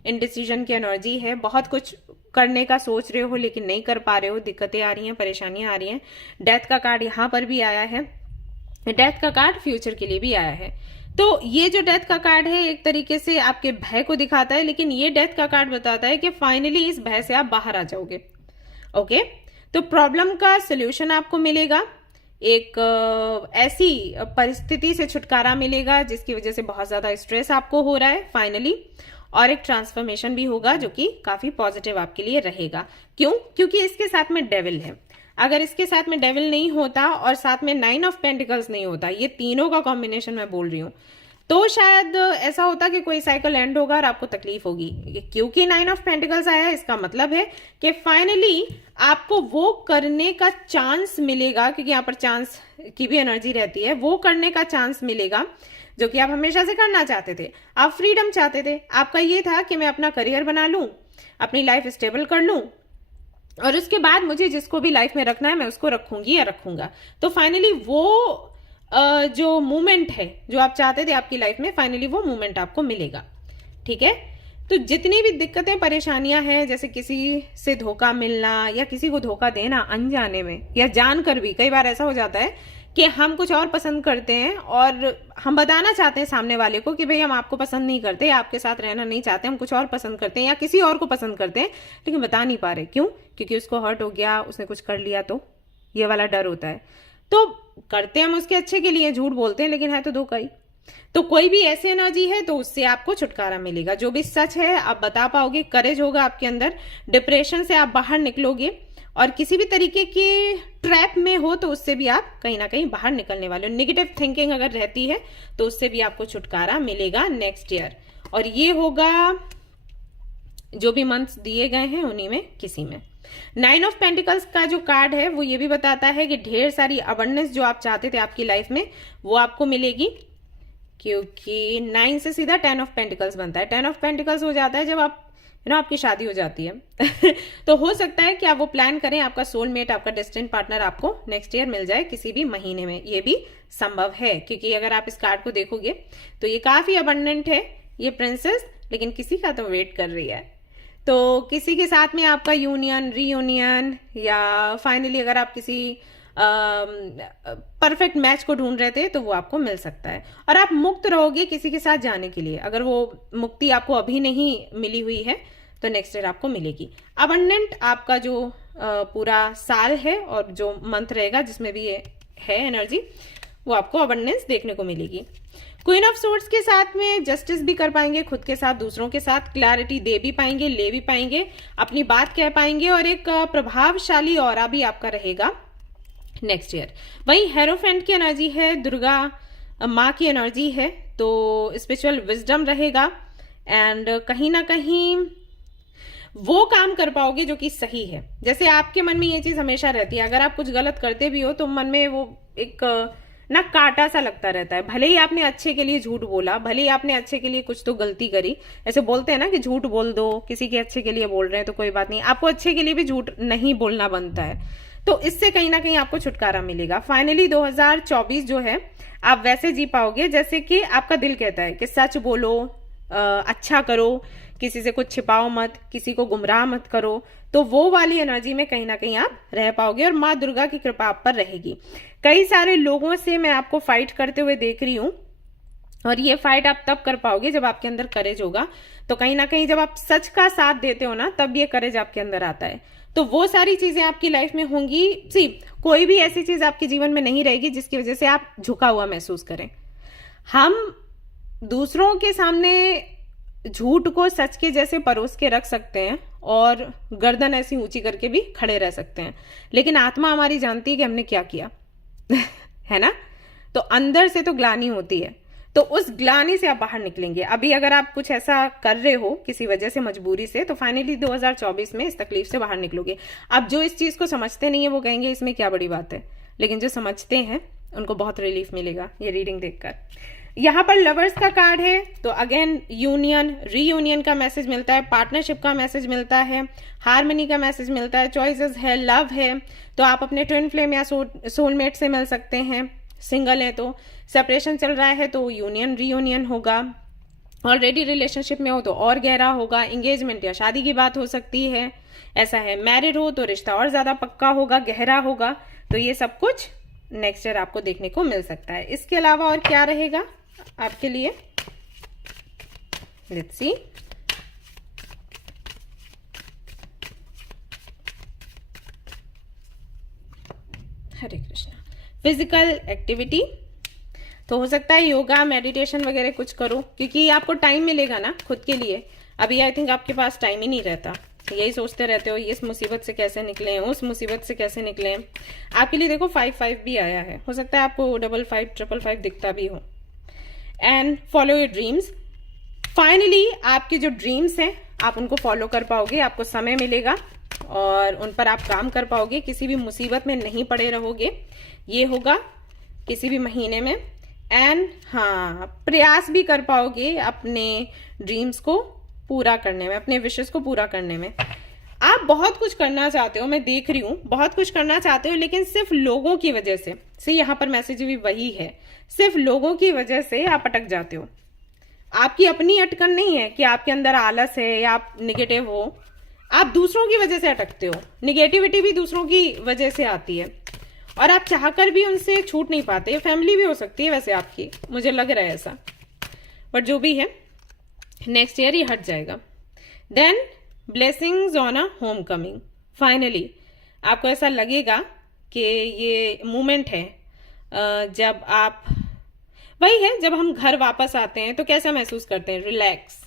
इनडिसीजन की एनर्जी है, बहुत कुछ करने का सोच रहे हो लेकिन नहीं कर पा रहे हो, दिक्कतें आ रही हैं, परेशानियां आ रही हैं। डेथ का कार्ड यहाँ पर भी आया है, डेथ का कार्ड फ्यूचर के लिए भी आया है। तो ये जो डेथ का कार्ड है एक तरीके से आपके भय को दिखाता है, लेकिन ये डेथ का कार्ड बताता है कि फाइनली इस भय से आप बाहर आ जाओगे। ओके, तो प्रॉब्लम का सोल्यूशन आपको मिलेगा, एक ऐसी परिस्थिति से छुटकारा मिलेगा जिसकी वजह से बहुत ज्यादा स्ट्रेस आपको हो रहा है फाइनली, और एक ट्रांसफॉर्मेशन भी होगा जो कि काफी पॉजिटिव आपके लिए रहेगा। क्यों? क्योंकि इसके साथ में डेविल है। अगर इसके साथ में डेविल नहीं होता और साथ में 9 ऑफ पेंटिकल्स नहीं होता, ये तीनों का कॉम्बिनेशन मैं बोल रही हूँ, तो शायद ऐसा होता कि कोई साइकिल एंड होगा और आपको तकलीफ होगी। क्योंकि 9 ऑफ पेंटिकल्स आया है, इसका मतलब है कि फाइनली आपको वो करने का चांस मिलेगा, क्योंकि यहाँ पर चांस की भी एनर्जी रहती है, वो करने का चांस मिलेगा जो कि आप हमेशा से करना चाहते थे। आप फ्रीडम चाहते थे, आपका ये था कि मैं अपना करियर बना लूं, अपनी लाइफ स्टेबल कर लूं, और उसके बाद मुझे जिसको भी लाइफ में रखना है मैं उसको रखूंगी या रखूंगा। तो फाइनली वो जो मूवमेंट है जो आप चाहते थे आपकी लाइफ में, फाइनली वो मूवमेंट आपको मिलेगा। ठीक है, तो जितनी भी दिक्कतें परेशानियां हैं, जैसे किसी से धोखा मिलना या किसी को धोखा देना अनजाने में या जानकर भी, कई बार ऐसा हो जाता है कि हम कुछ और पसंद करते हैं और हम बताना चाहते हैं सामने वाले को कि भाई हम आपको पसंद नहीं करते, आपके साथ रहना नहीं चाहते, हम कुछ और पसंद करते हैं या किसी और को पसंद करते हैं, लेकिन बता नहीं पा रहे। क्यों? क्योंकि उसको हर्ट हो गया, उसने कुछ कर लिया, तो ये वाला डर होता है। तो करते हम उसके अच्छे के लिए, झूठ बोलते हैं, लेकिन है तो धोखा ही। तो कोई भी ऐसी एनर्जी है तो उससे आपको छुटकारा मिलेगा। जो भी सच है आप बता पाओगे, करेज होगा आपके अंदर, डिप्रेशन से आप बाहर निकलोगे, और किसी भी तरीके के ट्रैप में हो तो उससे भी आप कहीं ना कहीं बाहर निकलने वाले हो। नेगेटिव थिंकिंग अगर रहती है तो उससे भी आपको छुटकारा मिलेगा नेक्स्ट ईयर, और ये होगा जो भी मंथ्स दिए गए हैं उन्हीं में किसी में। 9 ऑफ पेंटिकल्स का जो कार्ड है वो ये भी बताता है कि ढेर सारी अबंडेंस जो आप चाहते थे आपकी लाइफ में वो आपको मिलेगी, क्योंकि 9 से सीधा 10 ऑफ पेंटिकल्स बनता है। 10 ऑफ पेंटिकल्स हो जाता है जब आप आपकी शादी हो जाती है तो हो सकता है कि आप वो प्लान करें, आपका सोलमेट, आपका डेस्टिन्ड पार्टनर आपको नेक्स्ट ईयर मिल जाए किसी भी महीने में। ये भी संभव है, क्योंकि अगर आप इस कार्ड को देखोगे तो ये काफी अबंडेंट है ये प्रिंसेस, लेकिन किसी का तो वेट कर रही है। तो किसी के साथ में आपका यूनियन, रीयूनियन, या फाइनली अगर आप किसी परफेक्ट मैच को ढूंढ रहे थे तो वो आपको मिल सकता है, और आप मुक्त रहोगे किसी के साथ जाने के लिए। अगर वो मुक्ति आपको अभी नहीं मिली हुई है तो नेक्स्ट ईयर आपको मिलेगी। अबंडेंट आपका जो पूरा साल है और जो मंथ रहेगा जिसमें भी ये है एनर्जी, वो आपको अबंडेंस देखने को मिलेगी। क्वीन ऑफ सोर्ड्स के साथ में जस्टिस भी कर पाएंगे, खुद के साथ, दूसरों के साथ क्लैरिटी दे भी पाएंगे, ले भी पाएंगे, अपनी बात कह पाएंगे, और एक प्रभावशाली ऑरा भी आपका रहेगा नेक्स्ट ईयर। वही हेरोफेंट की एनर्जी है, दुर्गा माँ की एनर्जी है, तो स्पिरिचुअल विजडम रहेगा, एंड कहीं ना कहीं वो काम कर पाओगे जो कि सही है। जैसे आपके मन में ये चीज हमेशा रहती है, अगर आप कुछ गलत करते भी हो तो मन में वो एक ना कांटा सा लगता रहता है। भले ही आपने अच्छे के लिए झूठ बोला, भले ही आपने अच्छे के लिए कुछ तो गलती करी, ऐसे बोलते हैं ना कि झूठ बोल दो, किसी के अच्छे के लिए बोल रहे हैं तो कोई बात नहीं, आपको अच्छे के लिए भी झूठ नहीं बोलना बनता है। तो इससे कहीं ना कहीं आपको छुटकारा मिलेगा। फाइनली 2024 जो है आप वैसे जी पाओगे जैसे कि आपका दिल कहता है कि सच बोलो, अच्छा करो, किसी से कुछ छिपाओ मत, किसी को गुमराह मत करो। तो वो वाली एनर्जी में कहीं ना कहीं आप रह पाओगे, और माँ दुर्गा की कृपा आप पर रहेगी। कई सारे लोगों से मैं आपको फाइट करते हुए देख रही हूँ, और ये फाइट आप तब कर पाओगे जब आपके अंदर करेज होगा। तो कहीं ना कहीं जब आप सच का साथ देते हो ना, तब ये करेज आपके अंदर आता है। तो वो सारी चीजें आपकी लाइफ में होंगी। सी, कोई भी ऐसी चीज आपके जीवन में नहीं रहेगी जिसकी वजह से आप झुका हुआ महसूस करें। हम दूसरों के सामने झूठ को सच के जैसे परोस के रख सकते हैं और गर्दन ऐसी ऊंची करके भी खड़े रह सकते हैं, लेकिन आत्मा हमारी जानती है कि हमने क्या किया है ना। तो अंदर से तो ग्लानि होती है, तो उस ग्लानि से आप बाहर निकलेंगे। अभी अगर आप कुछ ऐसा कर रहे हो किसी वजह से, मजबूरी से, तो फाइनली 2024 में इस तकलीफ से बाहर निकलोगे। अब जो इस चीज को समझते नहीं है वो कहेंगे इसमें क्या बड़ी बात है, लेकिन जो समझते हैं उनको बहुत रिलीफ मिलेगा ये रीडिंग देखकर। यहाँ पर लवर्स का कार्ड है, तो अगेन यूनियन, रीयूनियन का मैसेज मिलता है, पार्टनरशिप का मैसेज मिलता है, हार्मनी का मैसेज मिलता है, चॉइसेस है, लव है, तो आप अपने ट्विन फ्लेम या सोलमेट से मिल सकते हैं। सिंगल है तो, सेपरेशन चल रहा है तो यूनियन रीयूनियन होगा, ऑलरेडी रिलेशनशिप में हो तो और गहरा होगा, एंगेजमेंट या शादी की बात हो सकती है, ऐसा है। मैरिड हो तो रिश्ता और ज्यादा पक्का होगा, गहरा होगा। तो ये सब कुछ नेक्स्ट ईयर आपको देखने को मिल सकता है। इसके अलावा और क्या रहेगा आपके लिए, let's see. Hare Krishna. Physical activity, तो हो सकता है योगा, मेडिटेशन वगैरह कुछ करो, क्योंकि आपको टाइम मिलेगा ना खुद के लिए। अभी आई थिंक आपके पास टाइम ही नहीं रहता, यही सोचते रहते हो इस मुसीबत से कैसे निकले हैं, उस मुसीबत से कैसे निकले हैं। आपके लिए देखो 5-5 भी आया है, हो सकता है आपको 55, 555 दिखता भी हो। And follow your dreams. Finally आपके जो ड्रीम्स हैं आप उनको फॉलो कर पाओगे, आपको समय मिलेगा और उन पर आप काम कर पाओगे, किसी भी मुसीबत में नहीं पड़े रहोगे। ये होगा किसी भी महीने में। एंड हाँ, प्रयास भी कर पाओगे अपने ड्रीम्स को पूरा करने में, अपने विशेष को पूरा करने में। आप बहुत कुछ करना चाहते हो, मैं देख रही हूं बहुत कुछ करना चाहते हो, लेकिन सिर्फ लोगों की वजह से यहाँ पर मैसेज भी वही है, सिर्फ लोगों की वजह से आप अटक जाते हो। आपकी अपनी अटकन नहीं है कि आपके अंदर आलस है या आप निगेटिव हो, आप दूसरों की वजह से अटकते हो। निगेटिविटी भी दूसरों की वजह से आती है और आप चाहकर भी उनसे छूट नहीं पाते। फैमिली भी हो सकती है वैसे आपकी, मुझे लग रहा है ऐसा, बट जो भी है नेक्स्ट ईयर ये हट जाएगा। Then blessings on a homecoming. Finally आपको ऐसा लगेगा कि ये मोमेंट है जब आप, वही है जब हम घर वापस आते हैं तो कैसा महसूस करते हैं, रिलैक्स।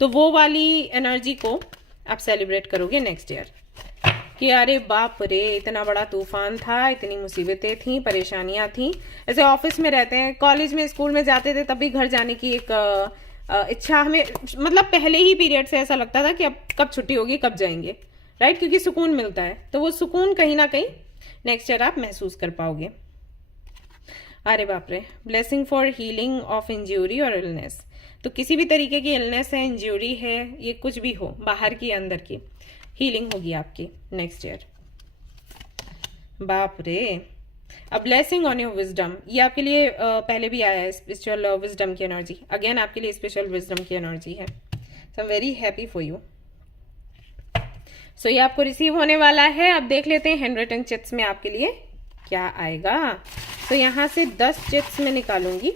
तो वो वाली एनर्जी को आप सेलिब्रेट करोगे नेक्स्ट ईयर कि अरे बाप रे, इतना बड़ा तूफान था, इतनी मुसीबतें थी, परेशानियां थी। ऐसे ऑफिस में रहते हैं, कॉलेज में, स्कूल में जाते थे, तब भी घर जाने की एक इच्छा हमें, मतलब पहले ही पीरियड से ऐसा लगता था कि अब कब छुट्टी होगी, कब जाएंगे, राइट, क्योंकि सुकून मिलता है। तो वो सुकून कहीं ना कहीं नेक्स्ट ईयर आप महसूस कर पाओगे। अरे बाप रे, blessing for healing of injury और इलनेस। तो किसी भी तरीके की इलनेस है, इंज्यूरी है, ये कुछ भी हो, बाहर की अंदर की, हीलिंग होगी आपकी नेक्स्ट ईयर। बाप रे, a blessing on your wisdom. ये आपके लिए पहले भी आया है, स्पिरिचुअल विजडम की एनर्जी। अगेन आपके लिए स्पेशल विजडम की एनर्जी है। So I am very happy for you. So ये आपको रिसीव होने वाला है। अब देख लेते हैं हैंड रिटन चिट्स में आपके लिए क्या आएगा। तो यहां से 10 चिट्स में निकालूंगी।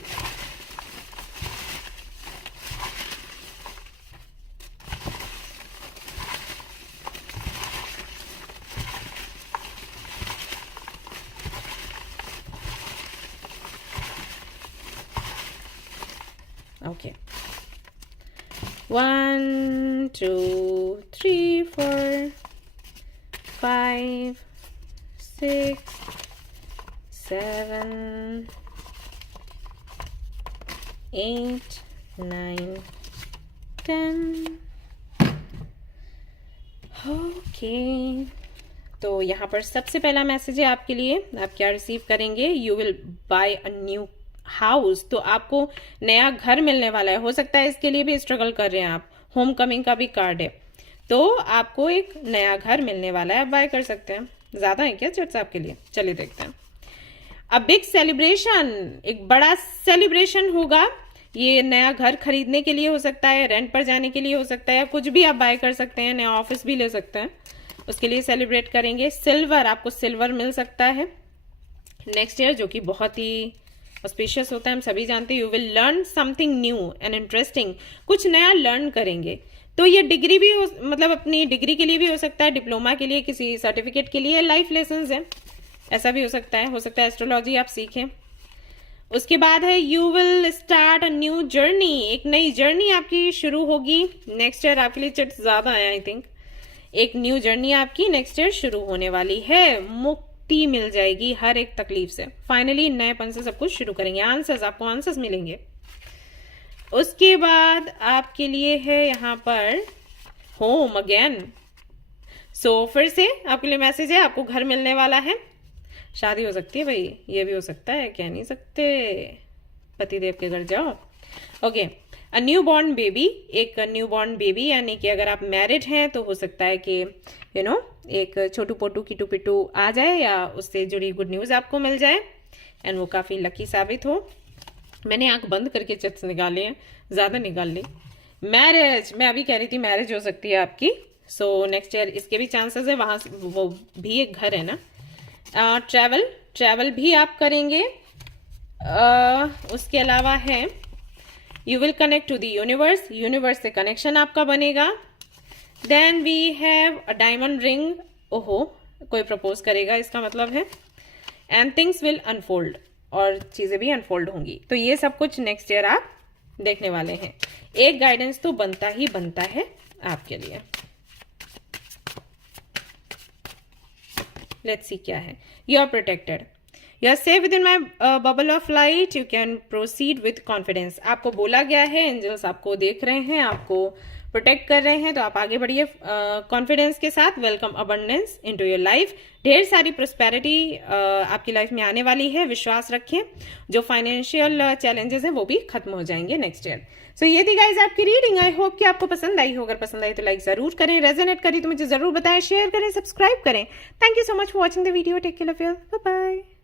Okay. 1, 2, 3, 4, 5, 6, 7, 8, 9, 10. ओके, तो यहाँ पर सबसे पहला मैसेज है आपके लिए। आप क्या रिसीव करेंगे? You will buy a new house. तो आपको नया घर मिलने वाला है। हो सकता है इसके लिए भी स्ट्रगल कर रहे हैं आप। होम कमिंग का भी कार्ड है, तो आपको एक नया घर मिलने वाला है, आप बाय कर सकते हैं। ज्यादा है क्या चिट्स आपके लिए? चलिए देखते हैं। अ बिग सेलिब्रेशन, एक बड़ा सेलिब्रेशन होगा। ये नया घर खरीदने के लिए हो सकता है, रेंट पर जाने के लिए हो सकता है, कुछ भी आप बाय कर सकते हैं, नया ऑफिस भी ले सकते हैं, उसके लिए सेलिब्रेट करेंगे। सिल्वर, आपको सिल्वर मिल सकता है नेक्स्ट ईयर, जो कि बहुत ही ऑस्पिशियस होता है, हम सभी जानते हैं। You will learn something new and interesting, कुछ नया लर्न करेंगे। तो ये डिग्री भी हो, मतलब अपनी डिग्री के लिए भी हो सकता है, डिप्लोमा के लिए, किसी सर्टिफिकेट के लिए, लाइफ लेसन्स है, ऐसा भी हो सकता है। एस्ट्रोलॉजी आप सीखें, उसके बाद है you will start a new journey, एक नई जर्नी आपकी शुरू होगी। नेक्स्ट ईयर आपके लिए चिट्स ज्यादा है आई थिंक। एक न्यू जर्नी आपकी नेक्स्ट ईयर शुरू होने वाली है। मुक्ति मिल जाएगी हर एक तकलीफ से। फाइनली नएपन से सब कुछ शुरू करेंगे। आंसर्स, आपको आंसर्स मिलेंगे। उसके बाद आपके लिए है यहाँ पर होम अगेन। सो फिर से आपके लिए मैसेज है, आपको घर मिलने वाला है। शादी हो सकती है भाई, ये भी हो सकता है, कह नहीं सकते। पतिदेव के घर जाओ। Okay, a new born baby, एक न्यू बॉर्न बेबी, यानी कि अगर आप मैरिड हैं तो हो सकता है कि एक छोटू पोटू कीटू पिटू आ जाए या उससे जुड़ी गुड न्यूज आपको मिल जाए एंड वो काफी लकी साबित हो। मैंने आंख बंद करके चिट्स निकाले हैं, ज्यादा निकाल ली। मैरिज, मैं अभी कह रही थी मैरिज हो सकती है आपकी। सो नेक्स्ट ईयर इसके भी चांसेस है, वहां वो भी एक घर है ना। ट्रैवल भी आप करेंगे। उसके अलावा है you will connect to the universe, universe से कनेक्शन आपका बनेगा। Then we have a diamond ring, ओहो कोई प्रपोज करेगा इसका मतलब है। एंड थिंग्स विल अनफोल्ड, और चीजें भी अनफोल्ड होंगी। तो ये सब कुछ नेक्स्ट ईयर आप देखने वाले हैं। एक गाइडेंस तो बनता ही बनता है आपके लिए। लेट्स सी क्या है। You are protected, you are safe within my bubble of light, you can proceed with confidence. आपको बोला गया है, एंजल्स आपको देख रहे हैं, आपको प्रोटेक्ट कर रहे हैं, तो आप आगे बढ़िए कॉन्फिडेंस के साथ। Welcome abundance into your life, ढेर सारी प्रोस्पेरिटी आपकी लाइफ में आने वाली है। विश्वास रखें, जो फाइनेंशियल चैलेंजेस हैं वो भी खत्म हो जाएंगे नेक्स्ट ईयर। सो ये थी गाइज आपकी रीडिंग। आई होप कि आपको पसंद आई हो। अगर पसंद आई तो लाइक जरूर करें, रेजोनेट करी तो मुझे जरूर बताएं, शेयर करें, सब्सक्राइब करें। Thank you so much for watching the video. Take care of your, bye bye.